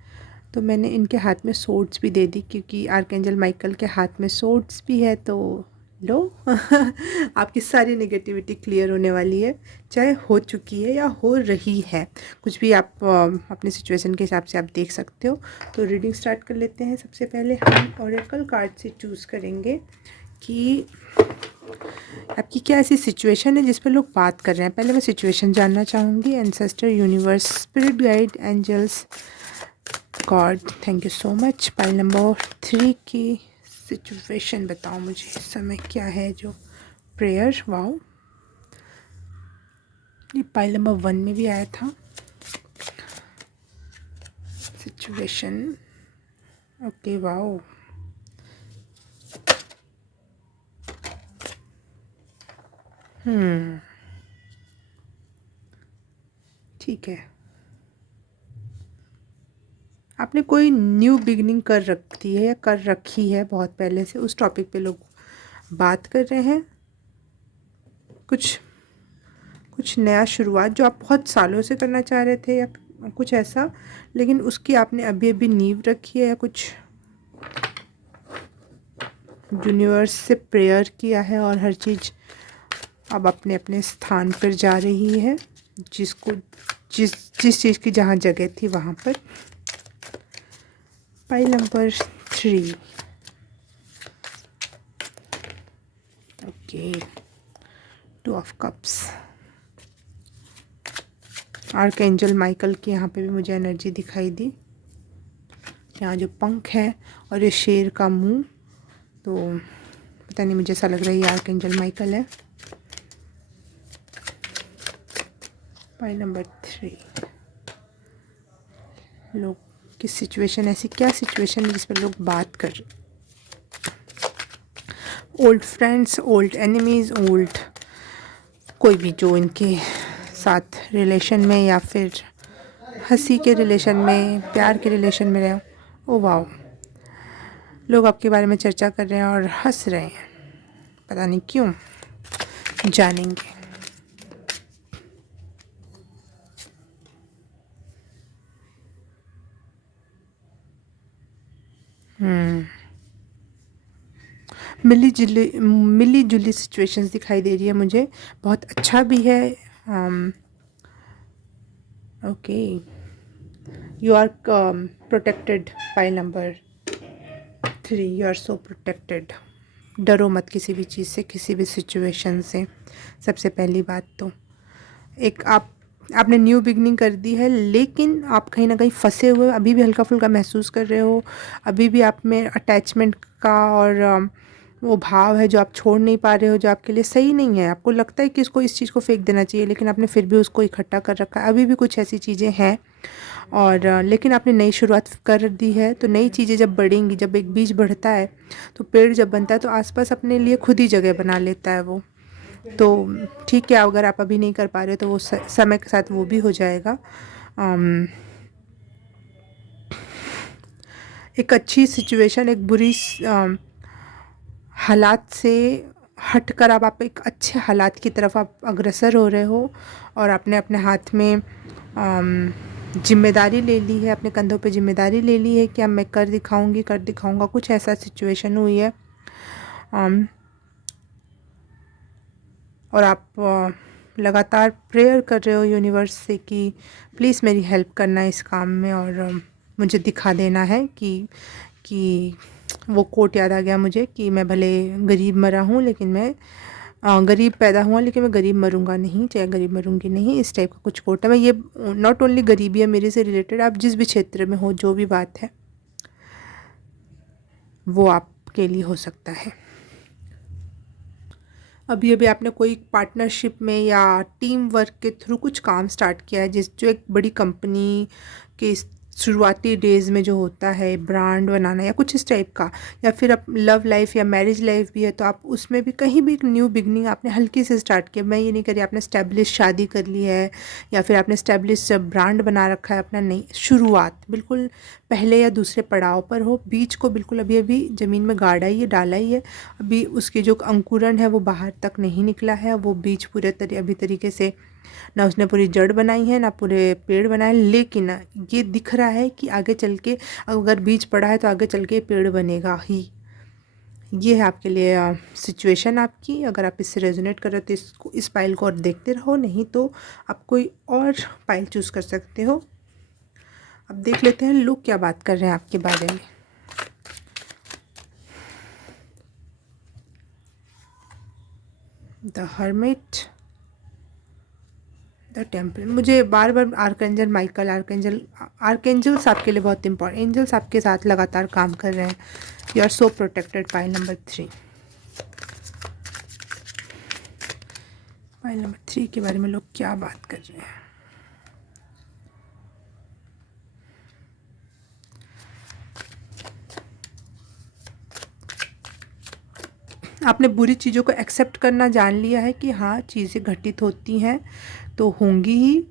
तो मैंने इनके हाथ में सोर्ड्स भी दे दी, क्योंकि आर्कएंजल माइकल के हाथ में सोर्ड्स भी है। तो लो आपकी सारी नेगेटिविटी क्लियर होने वाली है, चाहे हो चुकी है या हो रही है, कुछ भी आप अपने सिचुएशन के हिसाब से आप देख सकते हो। तो रीडिंग स्टार्ट कर लेते हैं। सबसे पहले हम ओरेकल कार्ड से चूज़ करेंगे कि आपकी क्या ऐसी सिचुएशन है जिस पर लोग बात कर रहे हैं। पहले मैं सिचुएशन जानना चाहूँगी। Ancestor, universe, spirit guide, angels, God, thank you so much. Pile number 3 की सिचुएशन बताओ मुझे, इस समय क्या है जो प्रेयर। वाओ, ये पाइल नंबर 1 में भी आया था। सिचुएशन, ओके, वाओ, ठीक है। आपने कोई न्यू बिगनिंग कर रखी है या कर रखी है बहुत पहले से, उस टॉपिक पे लोग बात कर रहे हैं। कुछ नया शुरुआत जो आप बहुत सालों से करना चाह रहे थे, या कुछ ऐसा, लेकिन उसकी आपने अभी अभी नींव रखी है, या कुछ यूनिवर्स से प्रेयर किया है और हर चीज़ अब अपने अपने स्थान पर जा रही है, जिसको जिस चीज़ की जहाँ जगह थी वहाँ पर। Pile number 3, okay, 2 of cups. Archangel Michael की यहाँ पे भी मुझे एनर्जी दिखाई दी। यहाँ जो पंख है और ये शेर का मुंह, तो पता नहीं, मुझे ऐसा लग रहा है ये आर्कएंजल माइकल है। पाइल नंबर 3, लोग की सिचुएशन, ऐसी क्या सिचुएशन है जिस पर लोग बात कर रहे, old friends, old enemies, old कोई भी जो इनके साथ रिलेशन में या फिर हंसी के रिलेशन में, प्यार के रिलेशन में रहे। ओ वाओ, लोग आपके बारे में चर्चा कर रहे हैं और हंस रहे हैं, पता नहीं क्यों, जानेंगे। मिली जुली सिचुएशंस दिखाई दे रही है मुझे, बहुत अच्छा भी है। Okay, you are protected. Pile number 3, you are so protected. डरो मत किसी भी चीज़ से, किसी भी सिचुएशन से। सबसे पहली बात तो एक आपने न्यू बिगनिंग कर दी है, लेकिन आप कहीं ना कहीं फंसे हुए हो, अभी भी हल्का फुल्का महसूस कर रहे हो, अभी भी आप में अटैचमेंट का और वो भाव है जो आप छोड़ नहीं पा रहे हो, जो आपके लिए सही नहीं है। आपको लगता है कि इसको, इस चीज़ को फेंक देना चाहिए, लेकिन आपने फिर भी उसको इकट्ठा कर रखा है। अभी भी कुछ ऐसी चीज़ें हैं, और लेकिन आपने नई शुरुआत कर दी है। तो नई चीज़ें जब बढ़ेंगी, जब एक बीज बढ़ता है तो पेड़ जब बनता है तो आसपास अपने लिए खुद ही जगह बना लेता है वो। तो ठीक है, अगर आप अभी नहीं कर पा रहे हो तो वो समय के साथ वो भी हो जाएगा। एक अच्छी सिचुएशन, एक बुरी हालात से हटकर अब आप एक अच्छे हालात की तरफ आप अग्रसर हो रहे हो, और आपने अपने हाथ में जिम्मेदारी ले ली है, अपने कंधों पे जिम्मेदारी ले ली है कि अब मैं कर दिखाऊंगी, कर दिखाऊंगा, कुछ ऐसा सिचुएशन हुई है। और आप लगातार प्रेयर कर रहे हो यूनिवर्स से कि प्लीज़ मेरी हेल्प करना इस काम में, और मुझे दिखा देना है कि वो कोट याद आ गया मुझे कि मैं भले गरीब मरा हूँ लेकिन मैं गरीब पैदा हुआ लेकिन मैं गरीब मरूंगा नहीं, चाहे गरीब मरूंगी नहीं, इस टाइप का कुछ कोट है। मैं ये नॉट ओनली गरीबी है मेरे से रिलेटेड, आप जिस भी क्षेत्र में हो, जो भी बात है वो आपके लिए हो सकता है। अभी अभी आपने कोई पार्टनरशिप में या टीम वर्क के थ्रू कुछ काम स्टार्ट किया है, जो एक बड़ी कंपनी के शुरुआती डेज़ में जो होता है, ब्रांड बनाना या कुछ इस टाइप का, या फिर अब लव लाइफ या मैरिज लाइफ भी है तो आप उसमें भी कहीं भी एक न्यू बिगनिंग आपने हल्की से स्टार्ट किया। मैं ये नहीं करी आपने स्टैब्लिश शादी कर ली है या फिर आपने स्टैब्लिश ब्रांड बना रखा है अपना, नहीं, शुरुआत बिल्कुल पहले या दूसरे पड़ाव पर हो, बीज को बिल्कुल अभी अभी ज़मीन में गाड़ा ही है, डाला ही है, अभी उसके जो अंकुरन है वो बाहर तक नहीं निकला है, वो बीज पूरे अभी तरीके से ना उसने पूरी जड़ बनाई है ना पूरे पेड़ बनाए, लेकिन ये दिख रहा है कि आगे चल के अगर बीज पड़ा है तो आगे चल के पेड़ बनेगा ही। ये है आपके लिए सिचुएशन आपकी। अगर आप इससे रेजोनेट कर रहे हो तो इसको, इस पाइल को और देखते रहो, नहीं तो आप कोई और पाइल चूज़ कर सकते हो। अब देख लेते हैं लोग क्या बात कर रहे हैं आपके बारे में। The hermit, the temple. मुझे बार बार आर्कएंजल माइकल, आर्कएंजल्स आपके लिए बहुत इंपॉर्टेंट, एंजल्स आपके साथ लगातार काम कर रहे हैं। You are so protected. Pile number 3, pile number 3 के बारे में लोग क्या बात कर रहे हैं। आपने बुरी चीज़ों को एक्सेप्ट करना जान लिया है कि हाँ, चीज़ें घटित होती हैं तो होंगी ही,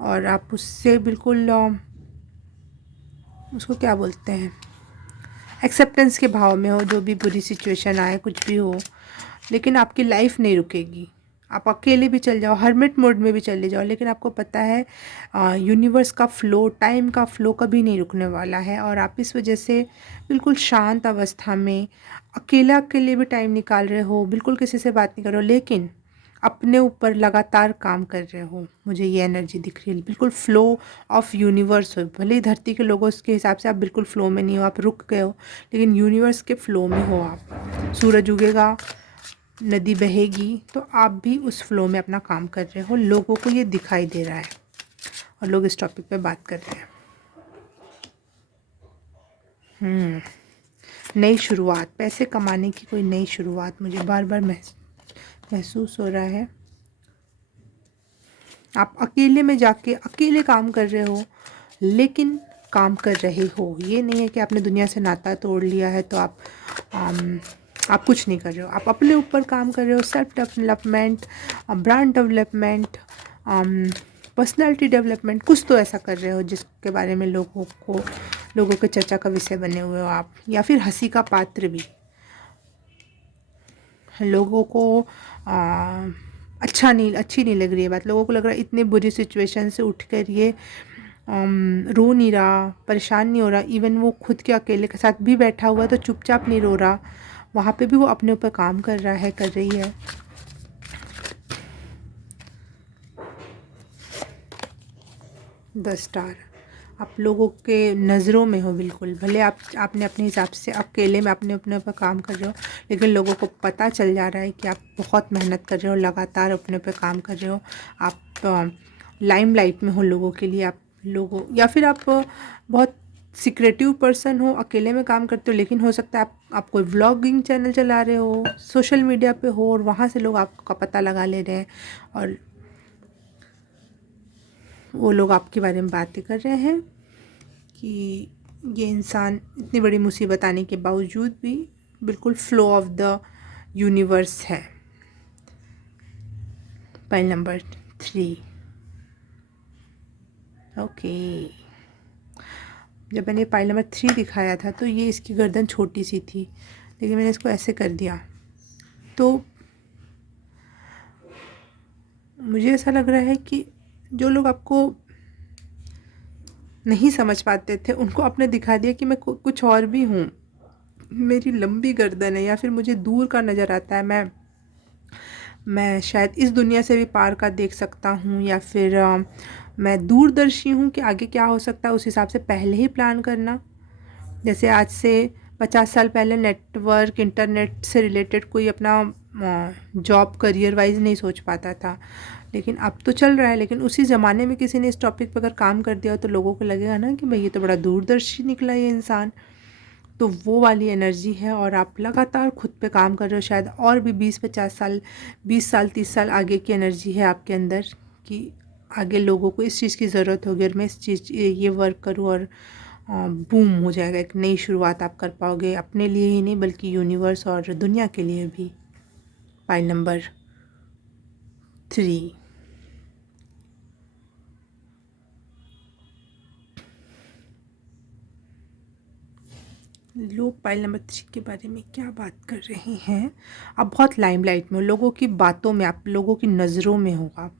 और आप उससे बिल्कुल उसको क्या बोलते हैं, एक्सेप्टेंस के भाव में हो। जो भी बुरी सिचुएशन आए, कुछ भी हो, लेकिन आपकी लाइफ नहीं रुकेगी। आप अकेले भी चल जाओ, हर्मिट मोड में भी चले जाओ, लेकिन आपको पता है यूनिवर्स का फ़्लो, टाइम का फ़्लो कभी नहीं रुकने वाला है, और आप इस वजह से बिल्कुल शांत अवस्था में अकेला के लिए भी टाइम निकाल रहे हो, बिल्कुल किसी से बात नहीं कर रहे हो, लेकिन अपने ऊपर लगातार काम कर रहे हो। मुझे ये एनर्जी दिख रही है, बिल्कुल फ़्लो ऑफ यूनिवर्स हो। भले ही धरती के लोगों के हिसाब से आप बिल्कुल फ़्लो में नहीं हो, आप रुक गए हो, लेकिन यूनिवर्स के फ़्लो में हो आप। सूरज उगेगा, नदी बहेगी, तो आप भी उस फ़्लो में अपना काम कर रहे हो। लोगों को ये दिखाई दे रहा है और लोग इस टॉपिक पे बात कर रहे हैं। नई शुरुआत, पैसे कमाने की कोई नई शुरुआत मुझे बार बार महसूस हो रहा है। आप अकेले में जाके अकेले काम कर रहे हो, लेकिन काम कर रहे हो। ये नहीं है कि आपने दुनिया से नाता तोड़ लिया है तो आप कुछ नहीं कर रहे हो। आप अपने ऊपर काम कर रहे हो, self development, brand development, personality development, कुछ तो ऐसा कर रहे हो जिसके बारे में लोगों के चर्चा का विषय बने हुए हो आप, या फिर हंसी का पात्र भी। लोगों को अच्छी नहीं लग रही है बात। लोगों को लग रहा है इतने बुरी सिचुएशन से उठकर ये रो नहीं रहा, परेशान नहीं हो रहा। इवन वो खुद के अकेले के साथ भी बैठा हुआ है तो चुपचाप नहीं रो रहा, वहाँ पे भी वो अपने ऊपर काम कर रहा है, कर रही है। द स्टार, आप लोगों के नज़रों में हो बिल्कुल। भले आपने अपने हिसाब से अकेले में अपने ऊपर काम कर रहे हो, लेकिन लोगों को पता चल जा रहा है कि आप बहुत मेहनत कर रहे हो, लगातार अपने ऊपर काम कर रहे हो। आप लाइमलाइट में हो लोगों के लिए। आप लोगों, या फिर आप बहुत सिक्रेटिव पर्सन हो, अकेले में काम करते हो, लेकिन हो सकता है आप कोई व्लॉगिंग चैनल चला रहे हो, सोशल मीडिया पे हो, और वहाँ से लोग आपका पता लगा ले रहे हैं और वो लोग आपके बारे में बातें कर रहे हैं कि ये इंसान इतनी बड़ी मुसीबत आने के बावजूद भी बिल्कुल फ्लो ऑफ द यूनिवर्स है। Pile number 3, okay. जब मैंने पाइल नंबर 3 दिखाया था तो ये इसकी गर्दन छोटी सी थी, लेकिन मैंने इसको ऐसे कर दिया तो मुझे ऐसा लग रहा है कि जो लोग आपको नहीं समझ पाते थे उनको आपने दिखा दिया कि मैं कुछ और भी हूँ। मेरी लंबी गर्दन है, या फिर मुझे दूर का नज़र आता है, मैं शायद इस दुनिया से भी पार का देख सकता हूँ, या फिर मैं दूरदर्शी हूँ कि आगे क्या हो सकता है उस हिसाब से पहले ही प्लान करना। जैसे आज से 50 साल पहले नेटवर्क इंटरनेट से रिलेटेड कोई अपना जॉब करियर वाइज नहीं सोच पाता था, लेकिन अब तो चल रहा है। लेकिन उसी ज़माने में किसी ने इस टॉपिक पर अगर काम कर दिया हो तो लोगों को लगेगा ना कि भाई ये तो बड़ा दूरदर्शी निकला ये इंसान। तो वो वाली एनर्जी है, और आप लगातार खुद पे काम कर रहे हो। शायद और भी 20-50 साल, 20 साल 30 साल आगे की एनर्जी है आपके अंदर कि आगे लोगों को इस चीज़ की ज़रूरत होगी और मैं इस चीज़ ये वर्क करूँ, और बूम हो जाएगा। एक नई शुरुआत आप कर पाओगे, अपने लिए ही नहीं बल्कि यूनिवर्स और दुनिया के लिए भी। Pile number 3। लोग पाइल नंबर 3 के बारे में क्या बात कर रहे हैं। आप बहुत लाइमलाइट में हो, लोगों की बातों में, आप लोगों की नज़रों में हो। आप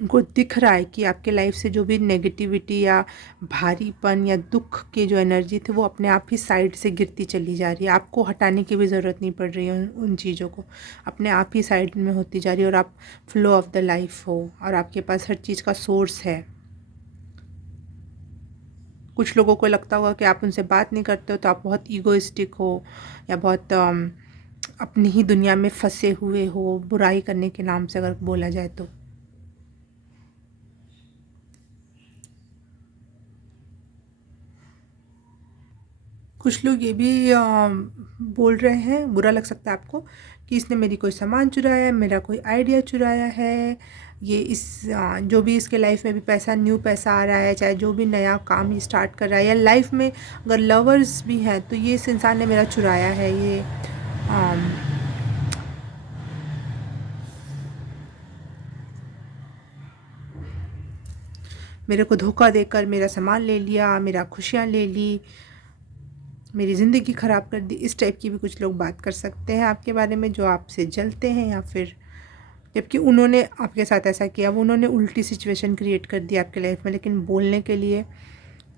उनको दिख रहा है कि आपके लाइफ से जो भी नेगेटिविटी या भारीपन या दुख की जो एनर्जी थी वो अपने आप ही साइड से गिरती चली जा रही है। आपको हटाने की भी ज़रूरत नहीं पड़ रही है उन चीज़ों को, अपने आप ही साइड में होती जा रही है, और आप फ्लो ऑफ द लाइफ हो और आपके पास हर चीज़ का सोर्स है। कुछ लोगों को लगता होगा कि आप उनसे बात नहीं करते हो तो आप बहुत ईगोइस्टिक हो, या बहुत अपनी ही दुनिया में फंसे हुए हो, बुराई करने के नाम से अगर बोला जाए तो। कुछ लोग ये भी बोल रहे हैं, बुरा लग सकता है आपको, कि इसने मेरी कोई सामान चुराया है, मेरा कोई आइडिया चुराया है। ये जो भी इसके लाइफ में भी पैसा, न्यू पैसा आ रहा है, चाहे जो भी नया काम ये स्टार्ट कर रहा है, या लाइफ में अगर लवर्स भी हैं तो ये इस इंसान ने मेरा चुराया है। ये अम, मेरे को धोखा देकर मेरा सामान ले लिया, मेरा खुशियाँ ले ली, मेरी ज़िंदगी ख़राब कर दी। इस टाइप की भी कुछ लोग बात कर सकते हैं आपके बारे में, जो आपसे जलते हैं, या फिर जबकि उन्होंने आपके साथ ऐसा किया, वो उन्होंने उल्टी सिचुएशन क्रिएट कर दी आपके लाइफ में। लेकिन बोलने के लिए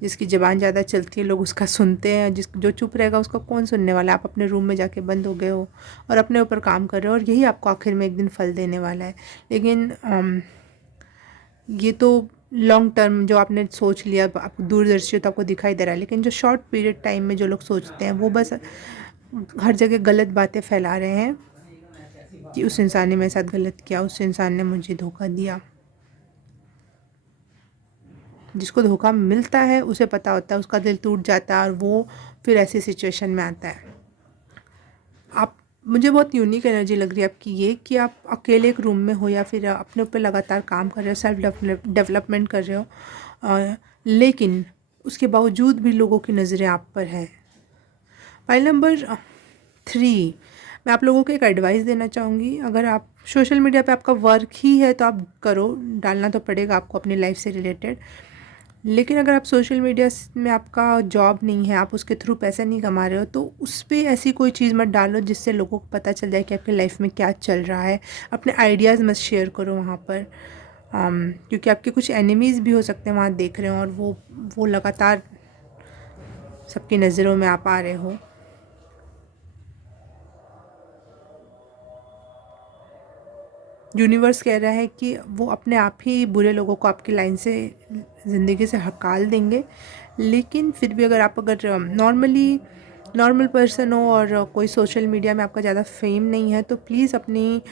जिसकी ज़बान ज़्यादा चलती है लोग उसका सुनते हैं, जो चुप रहेगा उसका कौन सुनने वाला है। आप अपने रूम में जाके बंद हो गए हो और अपने ऊपर काम कर रहे हो, और यही आपको आखिर में एक दिन फल देने वाला है। लेकिन ये तो लॉन्ग टर्म जो आपने सोच लिया, आपको दूरदर्शी तो आपको दिखाई दे रहा है। लेकिन जो शॉर्ट पीरियड टाइम में जो लोग सोचते हैं वो बस हर जगह गलत बातें फैला रहे हैं कि उस इंसान ने मेरे साथ गलत किया, उस इंसान ने मुझे धोखा दिया। जिसको धोखा मिलता है उसे पता होता है, उसका दिल टूट जाता है और वो फिर ऐसी सिचुएशन में आता है। आप मुझे बहुत यूनिक एनर्जी लग रही है आपकी, ये कि आप अकेले एक रूम में हो या फिर अपने ऊपर लगातार काम कर रहे हो, सेल्फ डेवलपमेंट कर रहे हो, लेकिन उसके बावजूद भी लोगों की नज़रें आप पर है। फाइल नंबर 3, मैं आप लोगों को एक एडवाइस देना चाहूँगी। अगर आप सोशल मीडिया पे आपका वर्क ही है तो आप करो, डालना तो पड़ेगा आपको अपनी लाइफ से रिलेटेड। लेकिन अगर आप सोशल मीडिया में आपका जॉब नहीं है, आप उसके थ्रू पैसा नहीं कमा रहे हो, तो उस पे ऐसी कोई चीज़ मत डालो जिससे लोगों को पता चल जाए कि आपकी लाइफ में क्या चल रहा है। अपने आइडियाज़ मत शेयर करो वहाँ पर, क्योंकि आपके कुछ एनिमीज़ भी हो सकते हैं वहाँ देख रहे हो, और वो लगातार सबकी नज़रों में आप आ रहे हो। यूनिवर्स कह रहा है कि वो अपने आप ही बुरे लोगों को आपकी लाइन से, ज़िंदगी से हकाल देंगे। लेकिन फिर भी अगर नॉर्मल पर्सन हो और कोई सोशल मीडिया में आपका ज़्यादा फेम नहीं है, तो प्लीज़ अपनी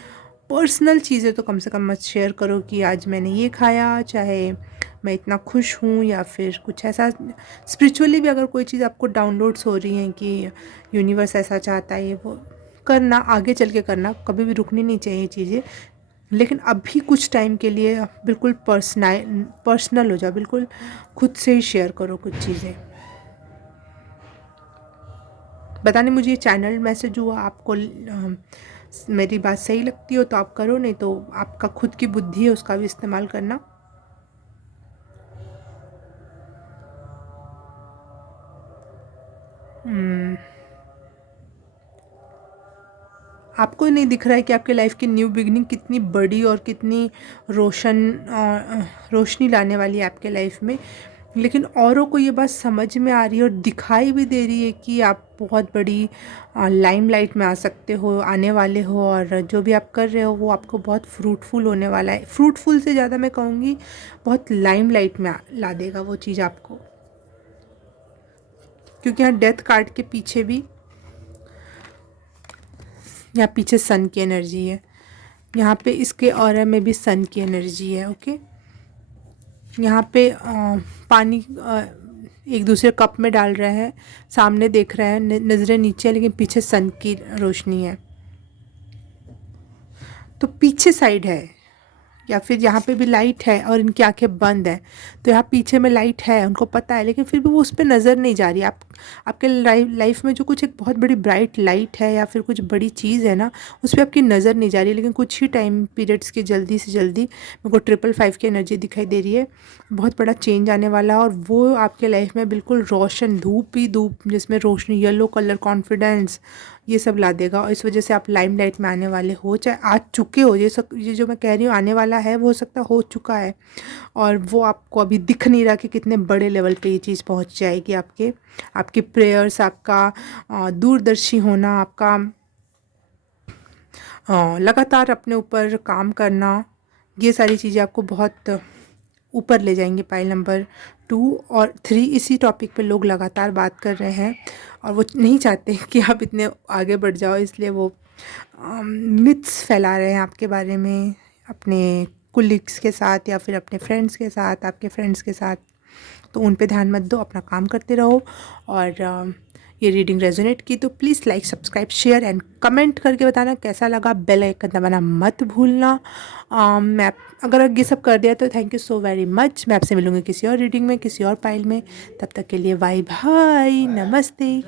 पर्सनल चीज़ें तो कम से कम मत शेयर करो कि आज मैंने ये खाया, चाहे मैं इतना खुश हूँ, या फिर कुछ ऐसा स्पिरिचुअली भी अगर कोई चीज़ आपको डाउनलोड्स हो रही हैं कि यूनिवर्स ऐसा चाहता है, ये वो करना, आगे चल के करना, कभी भी रुकनी नहीं चाहिए चीज़ें। लेकिन अभी कुछ टाइम के लिए बिल्कुल पर्सनल हो जाओ, बिल्कुल खुद से ही शेयर करो कुछ चीज़ें। पता नहीं मुझे ये चैनल मैसेज हुआ, आपको मेरी बात सही लगती हो तो आप करो, नहीं तो आपका खुद की बुद्धि है उसका भी इस्तेमाल करना। आपको नहीं दिख रहा है कि आपके लाइफ की न्यू बिगनिंग कितनी बड़ी और कितनी रोशनी लाने वाली है आपके लाइफ में, लेकिन औरों को ये बात समझ में आ रही है और दिखाई भी दे रही है कि आप बहुत बड़ी लाइमलाइट में आ सकते हो, आने वाले हो, और जो भी आप कर रहे हो वो आपको बहुत फ्रूटफुल होने वाला है। फ्रूटफुल से ज़्यादा मैं कहूँगी बहुत लाइमलाइट में ला देगा वो चीज़ आपको, क्योंकि यहाँ डेथ कार्ड के पीछे भी, यहाँ पीछे सन की एनर्जी है, यहाँ पे इसके ऑरा में भी सन की एनर्जी है। ओके, यहाँ पे पानी एक दूसरे कप में डाल रहा है, सामने देख रहा है, नज़रें नीचे है, लेकिन पीछे सन की रोशनी है। तो पीछे साइड है, या फिर यहाँ पे भी लाइट है और इनकी आंखें बंद है, तो यहाँ पीछे में लाइट है, उनको पता है, लेकिन फिर भी वो उस पर नज़र नहीं जा रही। आपके लाइफ में जो कुछ एक बहुत बड़ी ब्राइट लाइट है या फिर कुछ बड़ी चीज़ है ना, उस पर आपकी नज़र नहीं जा रही, लेकिन कुछ ही टाइम पीरियड्स की जल्दी से जल्दी मेरे को 555 की एनर्जी दिखाई दे रही है। बहुत बड़ा चेंज आने वाला है, और वो आपके लाइफ में बिल्कुल रोशन, धूप ही धूप, जिसमें रोशनी, येलो कलर, कॉन्फिडेंस, ये सब ला देगा। और इस वजह से आप लाइमलाइट में आने वाले हो, चाहे आ चुके हो। ये जो मैं कह रही हूँ आने वाला है, वो हो सकता हो चुका है, और वो आपको अभी दिख नहीं रहा कि कितने बड़े लेवल पे ये चीज़ पहुँच जाएगी। आपके प्रेयर्स, आपका दूरदर्शी होना, आपका लगातार अपने ऊपर काम करना, ये सारी चीज़ें आपको बहुत ऊपर ले जाएंगे। पाइल नंबर 2 और 3 इसी टॉपिक पे लोग लगातार बात कर रहे हैं, और वो नहीं चाहते कि आप इतने आगे बढ़ जाओ, इसलिए वो मिथ्स फैला रहे हैं आपके बारे में, अपने कुलीग्स के साथ या फिर अपने फ्रेंड्स के साथ, आपके फ्रेंड्स के साथ। तो उन पे ध्यान मत दो, अपना काम करते रहो। और ये रीडिंग रेजोनेट की तो please like, subscribe, share and comment करके बताना कैसा लगा। बेल आइकन दबाना मत भूलना। मैं अगर ये सब कर दिया तो thank you so very much. मैं आपसे मिलूँगी किसी और रीडिंग में, किसी और पाइल में। तब तक के लिए बाय बाय, नमस्ते।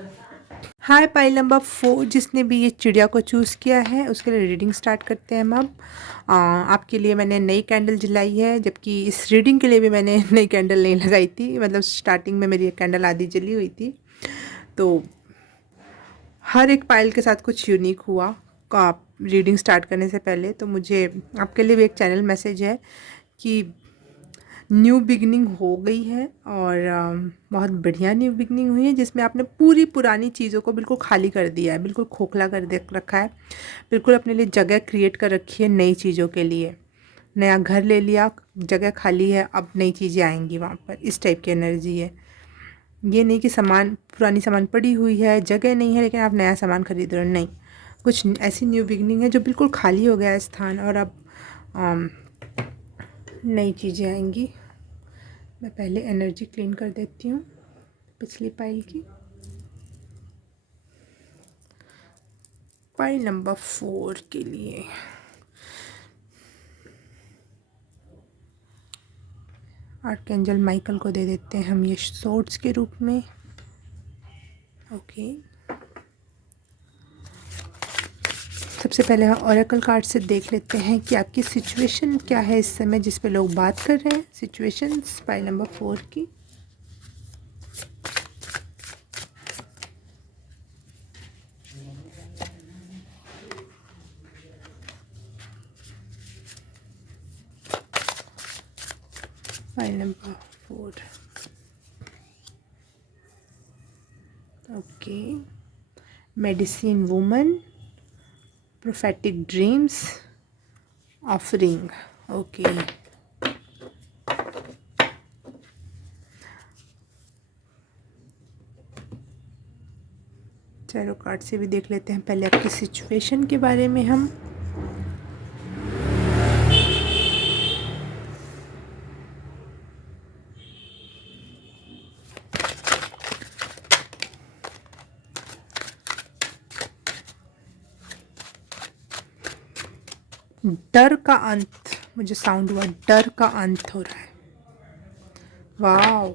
हाय पाइल नंबर 4, जिसने भी ये चिड़िया को चूज़ किया है उसके लिए रीडिंग स्टार्ट करते हैं हम अब। आपके लिए मैंने नई कैंडल जलाई है, जबकि इस रीडिंग के लिए भी मैंने नई कैंडल नहीं लगाई थी, मतलब स्टार्टिंग में मेरी कैंडल आधी जली हुई थी। तो हर एक पाइल के साथ कुछ यूनिक हुआ आप रीडिंग स्टार्ट करने से पहले। तो मुझे आपके लिए भी एक चैनल मैसेज है कि न्यू बिगनिंग हो गई है, और बहुत बढ़िया न्यू बिगनिंग हुई है, जिसमें आपने पूरी पुरानी चीज़ों को बिल्कुल खाली कर दिया है, बिल्कुल खोखला कर दे रखा है, बिल्कुल अपने लिए जगह क्रिएट कर रखी है नई चीज़ों के लिए। नया घर ले लिया, जगह खाली है, अब नई चीज़ें आएंगी वहाँ पर, इस टाइप की एनर्जी है। ये नहीं कि पुरानी सामान पड़ी हुई है, जगह नहीं है, लेकिन आप नया सामान खरीद रहे हो, नहीं, कुछ ऐसी न्यू बिगनिंग है जो बिल्कुल खाली हो गया है स्थान, और अब नई चीज़ें आएंगी। मैं पहले एनर्जी क्लीन कर देती हूँ पिछली पाइल की। पाइल नंबर 4 के लिए आर्कएंजल माइकल को दे देते हैं हम ये सोर्ड्स के रूप में। ओके, सबसे पहले हम ऑरेकल कार्ड से देख लेते हैं कि आपकी सिचुएशन क्या है इस समय जिस पे लोग बात कर रहे हैं। सिचुएशंस पाइल नंबर 4 की। Pile number 4। Okay, medicine woman, prophetic dreams, offering. Okay, चलो कार्ड से भी देख लेते हैं पहले आपकी सिचुएशन के बारे में हम। डर का अंत, मुझे साउंड हुआ, डर का अंत हो रहा है। वाओ,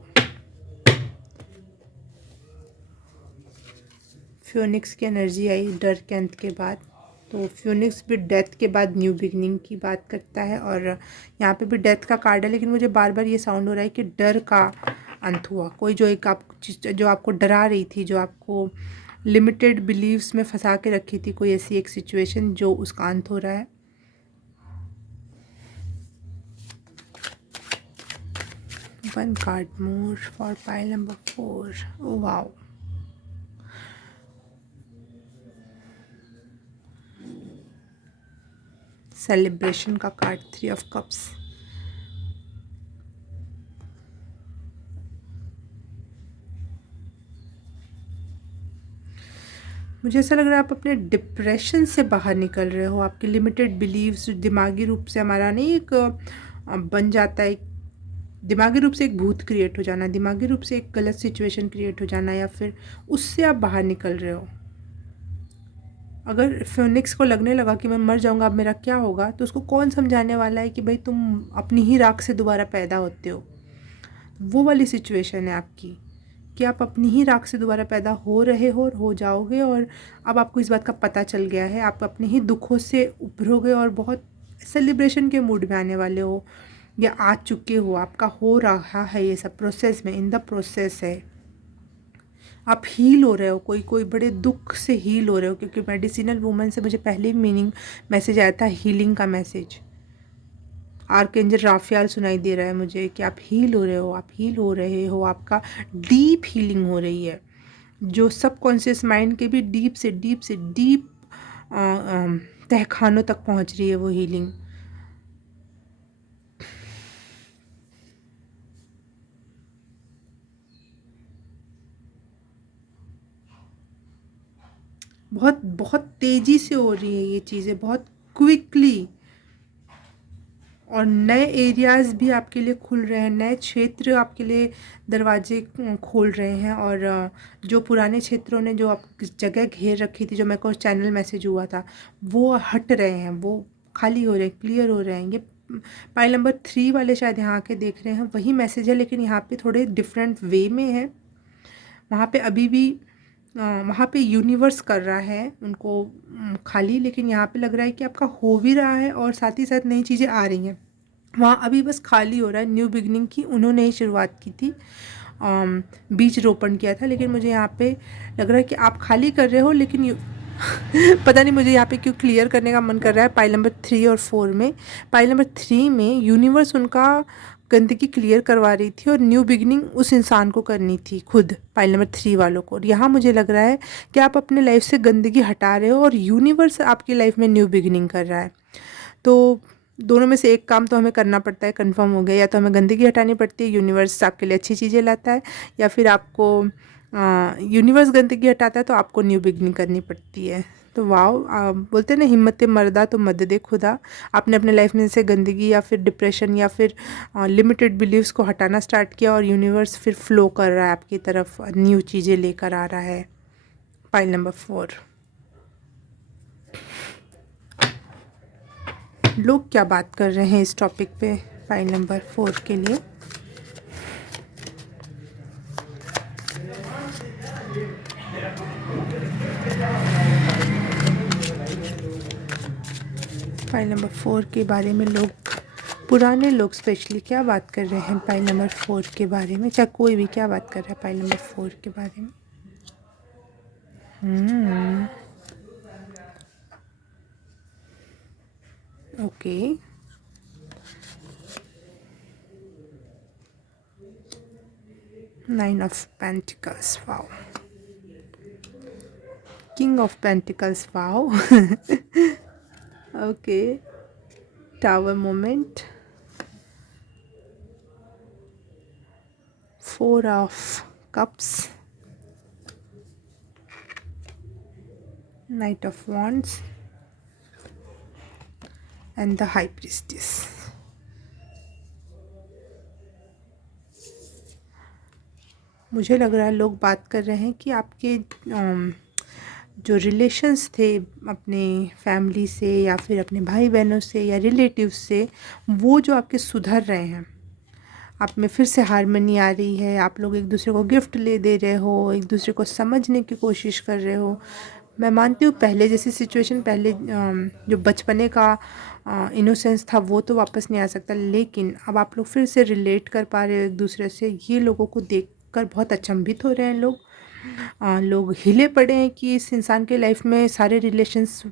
फ्योनिक्स की एनर्जी आई डर के अंत के बाद। तो फ्योनिक्स भी डेथ के बाद न्यू बिगनिंग की बात करता है, और यहाँ पे भी डेथ का कार्ड है, लेकिन मुझे बार बार ये साउंड हो रहा है कि डर का अंत हुआ। कोई जो एक जो आपको डरा रही थी, जो आपको लिमिटेड बिलीव्स में फंसा के रखी थी कोई ऐसी एक सिचुएशन जो उसका अंत हो रहा है। One card more for pile number 4। Oh wow, celebration का कार्ड 3 ऑफ कप्स। मुझे ऐसा लग रहा है आप अपने डिप्रेशन से बाहर निकल रहे हो। आपके लिमिटेड बिलीव्स दिमागी रूप से हमारा नहीं एक बन जाता है, दिमागी रूप से एक भूत क्रिएट हो जाना, दिमागी रूप से एक गलत सिचुएशन क्रिएट हो जाना, या फिर उससे आप बाहर निकल रहे हो। अगर फिनिक्स को लगने लगा कि मैं मर जाऊंगा, अब मेरा क्या होगा, तो उसको कौन समझाने वाला है कि भाई तुम अपनी ही राख से दोबारा पैदा होते हो। वो वाली सिचुएशन है आपकी कि आप अपनी ही राख से दोबारा पैदा हो रहे हो और हो जाओगे, और अब आपको इस बात का पता चल गया है। आप अपने ही दुखों से उभरोगे और बहुत सेलिब्रेशन के मूड में आने वाले हो, या आ चुके हो। आपका हो रहा है ये सब, प्रोसेस में, इन द प्रोसेस है। आप हील हो रहे हो, कोई कोई बड़े दुख से हील हो रहे हो, क्योंकि मेडिसिनल वूमन से मुझे पहले ही मीनिंग मैसेज आया था, हीलिंग का मैसेज। आर्कएंजल राफेल सुनाई दे रहा है मुझे कि आप हील हो रहे हो, आप हील हो रहे हो। आपका डीप हीलिंग हो रही है, जो सबकॉन्शियस माइंड के भी डीप से डीप तहखानों तक पहुंच रही है वो हीलिंग। बहुत बहुत तेज़ी से हो रही है ये चीज़ें, बहुत क्विकली। और नए एरियाज़ भी आपके लिए खुल रहे हैं, नए क्षेत्र आपके लिए दरवाजे खोल रहे हैं। और जो पुराने क्षेत्रों ने जो आप जगह घेर रखी थी, जो मेरे को चैनल मैसेज हुआ था, वो हट रहे हैं, वो खाली हो रहे हैं, क्लियर हो रहे हैं। ये पाइल नंबर 3 वाले शायद यहाँ आके देख रहे हैं, वही मैसेज है, लेकिन यहाँ पे थोड़े डिफरेंट वे में है। वहाँ पे अभी भी वहाँ पे यूनिवर्स कर रहा है उनको खाली, लेकिन यहाँ पे लग रहा है कि आपका हो भी रहा है और साथ ही साथ नई चीज़ें आ रही हैं। वहाँ अभी बस खाली हो रहा है। न्यू बिगनिंग की उन्होंने ही शुरुआत की थी, बीज रोपण किया था, लेकिन मुझे यहाँ पे लग रहा है कि आप खाली कर रहे हो, लेकिन पता नहीं मुझे यहाँ पे क्यों क्लियर करने का मन कर रहा है। पाइल नंबर 3 और 4 में, पाइल नंबर 3 में यूनिवर्स उनका गंदगी क्लियर करवा रही थी, और न्यू बिगनिंग उस इंसान को करनी थी खुद, पाइल नंबर 3 वालों को। और यहाँ मुझे लग रहा है कि आप अपने लाइफ से गंदगी हटा रहे हो और यूनिवर्स आपकी लाइफ में न्यू बिगनिंग कर रहा है। तो दोनों में से एक काम तो हमें करना पड़ता है, कंफर्म हो गया। या तो हमें गंदगी हटानी पड़ती है, यूनिवर्स आपके लिए अच्छी चीज़ें लाता है, या फिर आपको यूनिवर्स गंदगी हटाता है तो आपको न्यू बिगनिंग करनी पड़ती है। तो वाओ, बोलते हैं ना, हिम्मत मर्दा तो मदद खुदा। आपने अपने लाइफ में से गंदगी या फिर डिप्रेशन या फिर लिमिटेड बिलीव्स को हटाना स्टार्ट किया, और यूनिवर्स फिर फ्लो कर रहा है आपकी तरफ, न्यू चीज़ें लेकर आ रहा है। Pile number 4। लोग क्या बात कर रहे हैं इस टॉपिक पे पाइल नंबर 4 के लिए? पाइल नंबर 4 के बारे में लोग, पुराने लोग स्पेशली, क्या बात कर रहे हैं पाइल नंबर 4 के बारे में? चाहे कोई भी क्या बात कर रहा है पाइल नंबर 4 के बारे में? Okay, 9 of pentacles, wow. King of pentacles, wow. Okay, tower moment, 4 of cups, night of wands and the high priestess. मुझे लग रहा है लोग बात कर रहे हैं कि आपके जो रिलेशंस थे अपने फैमिली से या फिर अपने भाई बहनों से या रिलेटिव्स से, वो जो आपके सुधर रहे हैं। आप में फिर से हारमनी आ रही है, आप लोग एक दूसरे को गिफ्ट ले दे रहे हो, एक दूसरे को समझने की कोशिश कर रहे हो। मैं मानती हूँ पहले जैसी सिचुएशन, पहले जो बचपने का इनोसेंस था वो तो वापस नहीं आ सकता, लेकिन अब आप लोग फिर से रिलेट कर पा रहे हो एक दूसरे से। ये लोगों को देखकर बहुत अचंभित हो रहे हैं लोग। लोग हिले पड़े हैं कि इस इंसान के लाइफ में सारे रिलेशंस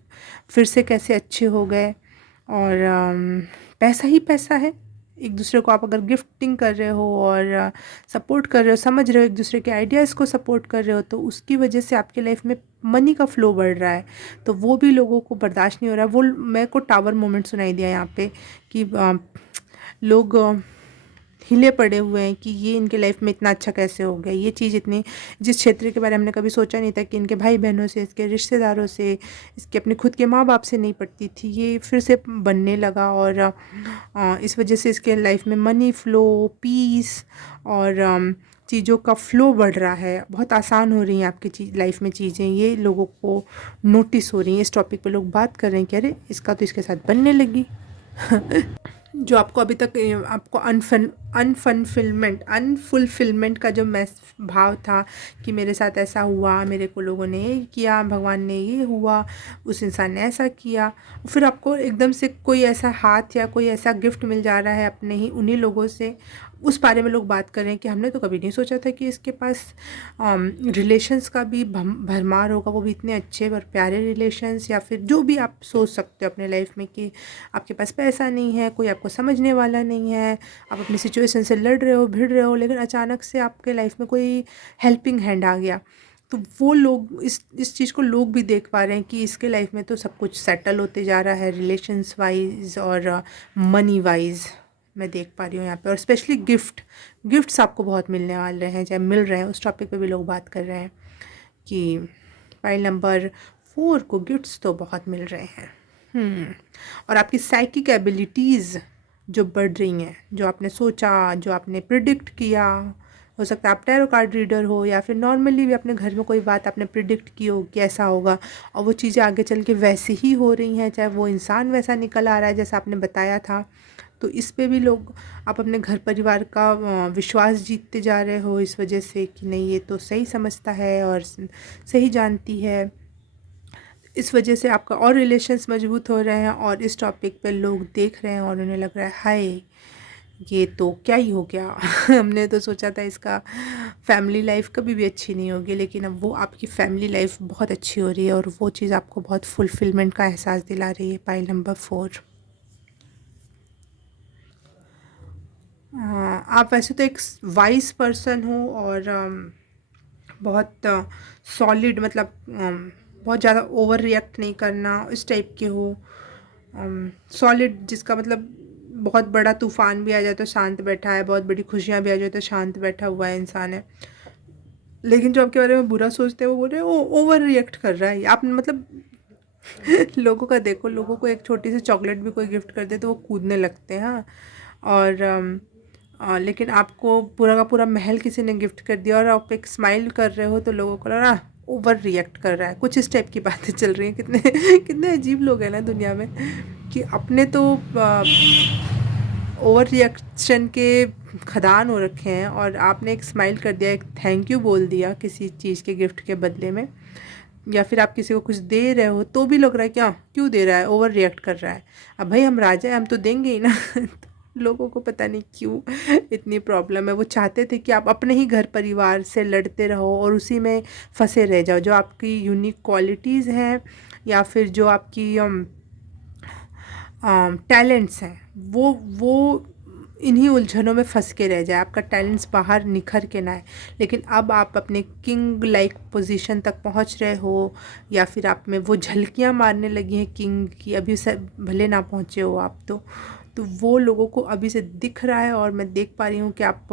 फिर से कैसे अच्छे हो गए। और पैसा ही पैसा है। एक दूसरे को आप अगर गिफ्टिंग कर रहे हो और सपोर्ट कर रहे हो, समझ रहे हो, एक दूसरे के आइडियाज़ को सपोर्ट कर रहे हो, तो उसकी वजह से आपके लाइफ में मनी का फ्लो बढ़ रहा है। तो वो भी लोगों को बर्दाश्त नहीं हो रहा है। वो मेरे को टावर मोमेंट सुनाई दिया यहाँ पे कि लोग हिले पड़े हुए हैं कि ये इनके लाइफ में इतना अच्छा कैसे हो गया, ये चीज़ इतनी, जिस क्षेत्र के बारे में हमने कभी सोचा नहीं था कि इनके भाई बहनों से, इसके रिश्तेदारों से, इसके अपने खुद के माँ बाप से नहीं पड़ती थी, ये फिर से बनने लगा। और इस वजह से इसके लाइफ में मनी फ्लो, पीस और चीज़ों का फ्लो बढ़ रहा है। बहुत आसान हो रही हैं आपकी लाइफ में चीज़ें, ये लोगों को नोटिस हो रही हैं। इस टॉपिक पे लोग बात कर रहे हैं कि अरे इसका तो इसके साथ बनने लगी। जो आपको अभी तक आपको अनफुलफिलमेंट का जो भाव था कि मेरे साथ ऐसा हुआ, मेरे को लोगों ने ये किया, भगवान ने ये हुआ, उस इंसान ने ऐसा किया, फिर आपको एकदम से कोई ऐसा हाथ या कोई ऐसा गिफ्ट मिल जा रहा है अपने ही उन्हीं लोगों से, उस बारे में लोग बात कर रहे हैं कि हमने तो कभी नहीं सोचा था कि इसके पास रिलेशंस का भी भरमार होगा, वो भी इतने अच्छे और प्यारे रिलेशंस, या फिर जो भी आप सोच सकते हो अपने लाइफ में कि आपके पास पैसा नहीं है, कोई आपको समझने वाला नहीं है, आप अपनी सिचुएशन से लड़ रहे हो, भिड़ रहे हो, लेकिन अचानक से आपके लाइफ में कोई हेल्पिंग हैंड आ गया। तो वो लोग इस चीज़ को लोग भी देख पा रहे हैं कि इसके लाइफ में तो सब कुछ सेटल होते जा रहा है, रिलेशंस वाइज और मनी वाइज। मैं देख पा रही हूँ यहाँ पे। और स्पेशली गिफ्ट्स आपको बहुत मिलने वाले हैं, चाहे मिल रहे हैं, उस टॉपिक पे भी लोग बात कर रहे हैं कि फाइल नंबर 4 को गिफ्ट्स तो बहुत मिल रहे हैं। और आपकी साइकिक एबिलिटीज़ जो बढ़ रही हैं, जो आपने सोचा, जो आपने प्रिडिक्ट किया, हो सकता है आप टैरो कार्ड रीडर हो या फिर नॉर्मली भी अपने घर में कोई बात आपने प्रिडिक्ट की हो कि ऐसा होगा, और वो चीज़ें आगे चल के वैसी ही हो रही हैं, चाहे वो इंसान वैसा निकल आ रहा है जैसा आपने बताया था। तो इस पे भी लोग, आप अपने घर परिवार का विश्वास जीतते जा रहे हो इस वजह से कि नहीं ये तो सही समझता है और सही जानती है। इस वजह से आपका और रिलेशंस मजबूत हो रहे हैं, और इस टॉपिक पे लोग देख रहे हैं और उन्हें लग रहा है हाय ये तो क्या ही हो गया। हमने तो सोचा था इसका फैमिली लाइफ कभी भी अच्छी नहीं होगी, लेकिन अब वो आपकी फैमिली लाइफ बहुत अच्छी हो रही है, और वो चीज़ आपको बहुत फुलफिलमेंट का एहसास दिला रही है। Pile number 4। आप वैसे तो एक वाइज पर्सन हो और बहुत सॉलिड, मतलब बहुत ज़्यादा ओवर रिएक्ट नहीं करना, इस टाइप के हो। सॉलिड जिसका मतलब बहुत बड़ा तूफान भी आ जाए तो शांत बैठा है, बहुत बड़ी खुशियाँ भी आ जाए तो शांत बैठा हुआ है इंसान है। लेकिन जो आपके बारे में बुरा सोचते हैं वो बोल रहे हैं वो ओवर रिएक्ट कर रहा है। आप मतलब लोगों का देखो, लोगों को एक छोटी सी चॉकलेट भी कोई गिफ्ट कर दे तो वो कूदने लगते हैं। हाँ, और लेकिन आपको पूरा का पूरा महल किसी ने गिफ्ट कर दिया और आप एक स्माइल कर रहे हो तो लोगों को लग रहा ओवर रिएक्ट कर रहा है। कुछ इस टाइप की बातें चल रही हैं। कितने कितने अजीब लोग हैं ना दुनिया में, कि अपने तो ओवर रिएक्शन के खदान हो रखे हैं, और आपने एक स्माइल कर दिया, एक थैंक यू बोल दिया किसी चीज़ के गिफ्ट के बदले में, या फिर आप किसी को कुछ दे रहे हो तो भी लग रहा है क्या क्यों दे रहा है, ओवर रिएक्ट कर रहा है। अब भाई हम राजा हैं, हम तो देंगे ही ना। तो लोगों को पता नहीं क्यों इतनी प्रॉब्लम है। वो चाहते थे कि आप अपने ही घर परिवार से लड़ते रहो और उसी में फंसे रह जाओ। जो आपकी यूनिक क्वालिटीज़ हैं या फिर जो आपकी टैलेंट्स हैं वो इन्हीं उलझनों में फंस के रह जाए, आपका टैलेंट्स बाहर निखर के ना आए। लेकिन अब आप अपने किंग लाइक पोजीशन तक पहुंच रहे हो, या फिर आप में वो झलकियां मारने लगी हैं किंग की, अभी से भले ना पहुंचे हो आप तो वो लोगों को अभी से दिख रहा है। और मैं देख पा रही हूँ कि आप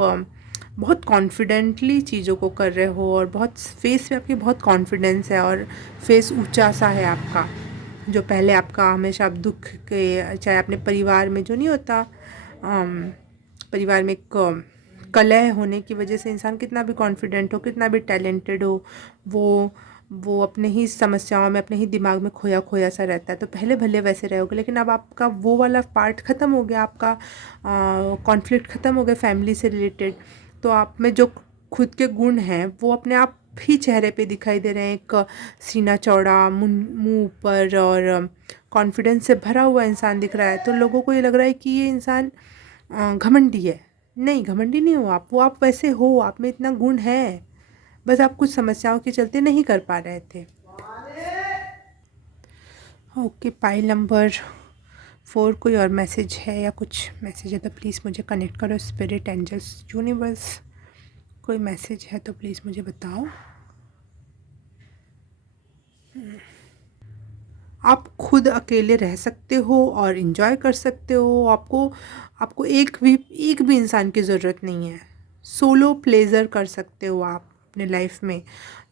बहुत कॉन्फिडेंटली चीज़ों को कर रहे हो, और बहुत फेस पे आपके बहुत कॉन्फिडेंस है, और फेस ऊंचा सा है आपका। जो पहले आपका हमेशा आप दुख के, चाहे अपने परिवार में जो नहीं होता, परिवार में एक कलह होने की वजह से इंसान कितना भी कॉन्फिडेंट हो, कितना भी टैलेंटेड हो, वो अपने ही समस्याओं में, अपने ही दिमाग में खोया खोया सा रहता है। तो पहले भले वैसे रहोगे, लेकिन अब आपका वो वाला पार्ट ख़त्म हो गया, आपका कॉन्फ्लिक्ट ख़त्म हो गया फैमिली से रिलेटेड। तो आप में जो खुद के गुण हैं वो अपने आप ही चेहरे पे दिखाई दे रहे हैं। एक सीना चौड़ा, मुंह ऊपर और कॉन्फिडेंस से भरा हुआ इंसान दिख रहा है। तो लोगों को ये लग रहा है कि ये इंसान घमंडी है। नहीं, घमंडी नहीं हो आप, वो आप वैसे हो, आप में इतना गुण है, बस आप कुछ समस्याओं के चलते नहीं कर पा रहे थे। ओके, पाइल नंबर 4 कोई और मैसेज है या कुछ मैसेज है तो प्लीज़ मुझे कनेक्ट करो। स्पिरिट, एंजल्स, यूनिवर्स, कोई मैसेज है तो प्लीज़ मुझे बताओ। आप खुद अकेले रह सकते हो और इन्जॉय कर सकते हो। आपको आपको एक भी इंसान की ज़रूरत नहीं है। सोलो प्लेजर कर सकते हो आप अपने लाइफ में,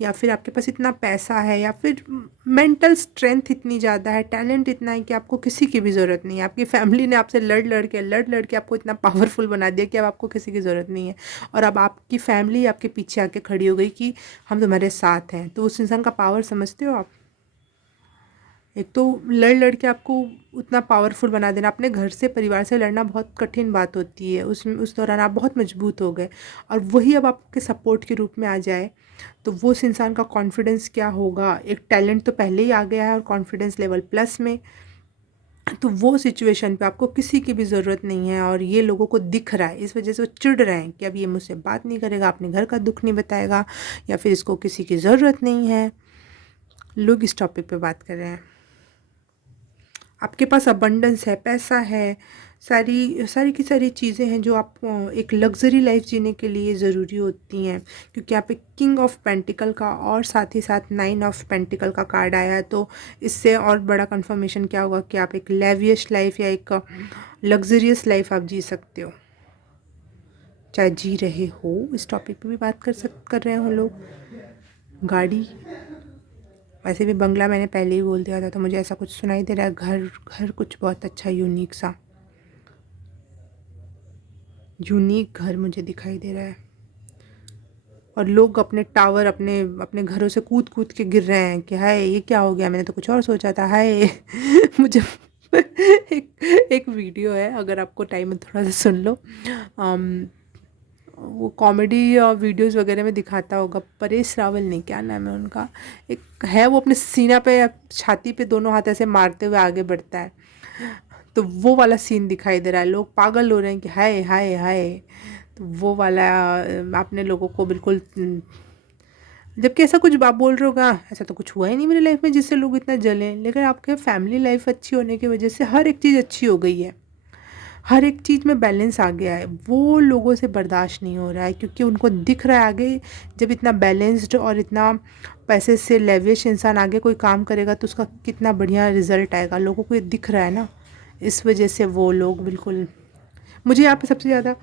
या फिर आपके पास इतना पैसा है या फिर मेंटल स्ट्रेंथ इतनी ज़्यादा है, टैलेंट इतना है कि आपको किसी की भी ज़रूरत नहीं है। आपकी फैमिली ने आपसे लड़ के आपको इतना पावरफुल बना दिया कि अब आपको किसी की ज़रूरत नहीं है। और अब आपकी फैमिली आपके पीछे आके खड़ी हो गई कि हम तुम्हारे साथ हैं। तो उस इंसान का पावर समझते हो आप? एक तो लड़ के आपको उतना पावरफुल बना देना। अपने घर से, परिवार से लड़ना बहुत कठिन बात होती है। उस दौरान आप बहुत मजबूत हो गए, और वही अब आपके सपोर्ट के रूप में आ जाए तो वो उस इंसान का कॉन्फिडेंस क्या होगा। एक टैलेंट तो पहले ही आ गया है और कॉन्फिडेंस लेवल प्लस में। तो वो सिचुएशन पे आपको किसी की भी ज़रूरत नहीं है, और ये लोगों को दिख रहा है। इस वजह से वो चिढ़ रहे हैं कि अब ये मुझसे बात नहीं करेगा, अपने घर का दुख नहीं बताएगा, या फिर इसको किसी की ज़रूरत नहीं है। लोग इस टॉपिक पे बात कर रहे हैं। आपके पास अबंडेंस है, पैसा है, सारी सारी की सारी चीज़ें हैं जो आप एक लग्जरी लाइफ जीने के लिए ज़रूरी होती हैं। क्योंकि यहाँ पे किंग ऑफ पेंटिकल का और साथ ही साथ 9 ऑफ पेंटिकल का कार्ड आया है। तो इससे और बड़ा कंफर्मेशन क्या होगा कि आप एक लेवियश लाइफ या एक लग्जरियस लाइफ आप जी सकते हो, चाहे जी रहे हो। इस टॉपिक पे भी बात कर रहे हो लोग। गाड़ी, वैसे भी बंगला मैंने पहले ही बोल दिया था, तो मुझे ऐसा कुछ सुनाई दे रहा है। घर कुछ बहुत अच्छा यूनिक सा, यूनिक घर मुझे दिखाई दे रहा है। और लोग अपने टावर, अपने अपने घरों से कूद कूद के गिर रहे हैं कि हाय ये क्या हो गया, मैंने तो कुछ और सोचा था, हाय। मुझे एक वीडियो है, अगर आपको टाइम है थोड़ा सा सुन लो। वो कॉमेडी वीडियोस वगैरह में दिखाता होगा, परेश रावल नहीं, क्या नाम है उनका, एक है, वो अपने सीना पे, छाती पे दोनों हाथ ऐसे मारते हुए आगे बढ़ता है। तो वो वाला सीन दिखाई दे रहा है। लोग पागल हो रहे हैं कि हाय हाय हाय। तो वो वाला आपने लोगों को बिल्कुल, जबकि ऐसा कुछ आप बोल रहे होगा ऐसा तो कुछ हुआ ही नहीं मेरी लाइफ में जिससे लोग इतना जलें। लेकिन आपके फैमिली लाइफ अच्छी होने की वजह से हर एक चीज़ अच्छी हो गई है, हर एक चीज़ में बैलेंस आ गया है। वो लोगों से बर्दाश्त नहीं हो रहा है, क्योंकि उनको दिख रहा है आगे, जब इतना बैलेंस्ड और इतना पैसे से लेविश इंसान आगे कोई काम करेगा तो उसका कितना बढ़िया रिजल्ट आएगा। लोगों को ये दिख रहा है ना, इस वजह से वो लोग बिल्कुल। मुझे यहाँ पे सबसे ज़्यादा,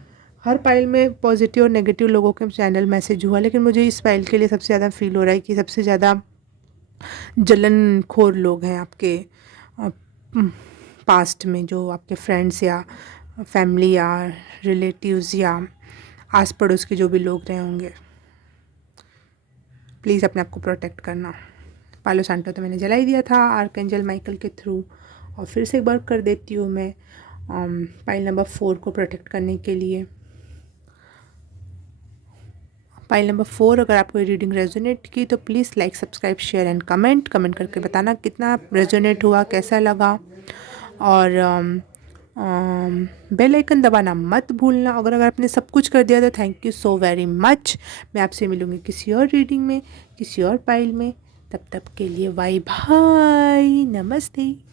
हर पाइल में पॉजिटिव और नेगेटिव लोगों के चैनल मैसेज हुआ, लेकिन मुझे इस पाइल के लिए सबसे ज़्यादा फील हो रहा है कि सबसे ज़्यादा जलनखोर लोग हैं आपके पास्ट में, जो आपके फ्रेंड्स या फैमिली या रिलेटिव्स या आस पड़ोस के जो भी लोग रहे होंगे। प्लीज़ अपने आप को प्रोटेक्ट करना। पालो सांटो तो मैंने जला ही दिया था आर्कएंजल माइकल के थ्रू, और फिर से एक बार कर देती हूँ मैं पाइल नंबर 4 को प्रोटेक्ट करने के लिए। पाइल नंबर 4, अगर आपको ये रीडिंग रेजोनेट की तो please like, subscribe, share and comment करके बताना कितना रेजोनेट हुआ, कैसा लगा। और बेल आइकन दबाना मत भूलना। अगर आपने सब कुछ कर दिया तो thank you so very much. मैं आपसे मिलूँगी किसी और रीडिंग में, किसी और पाइल में। तब तक के लिए बाय बाय, नमस्ते।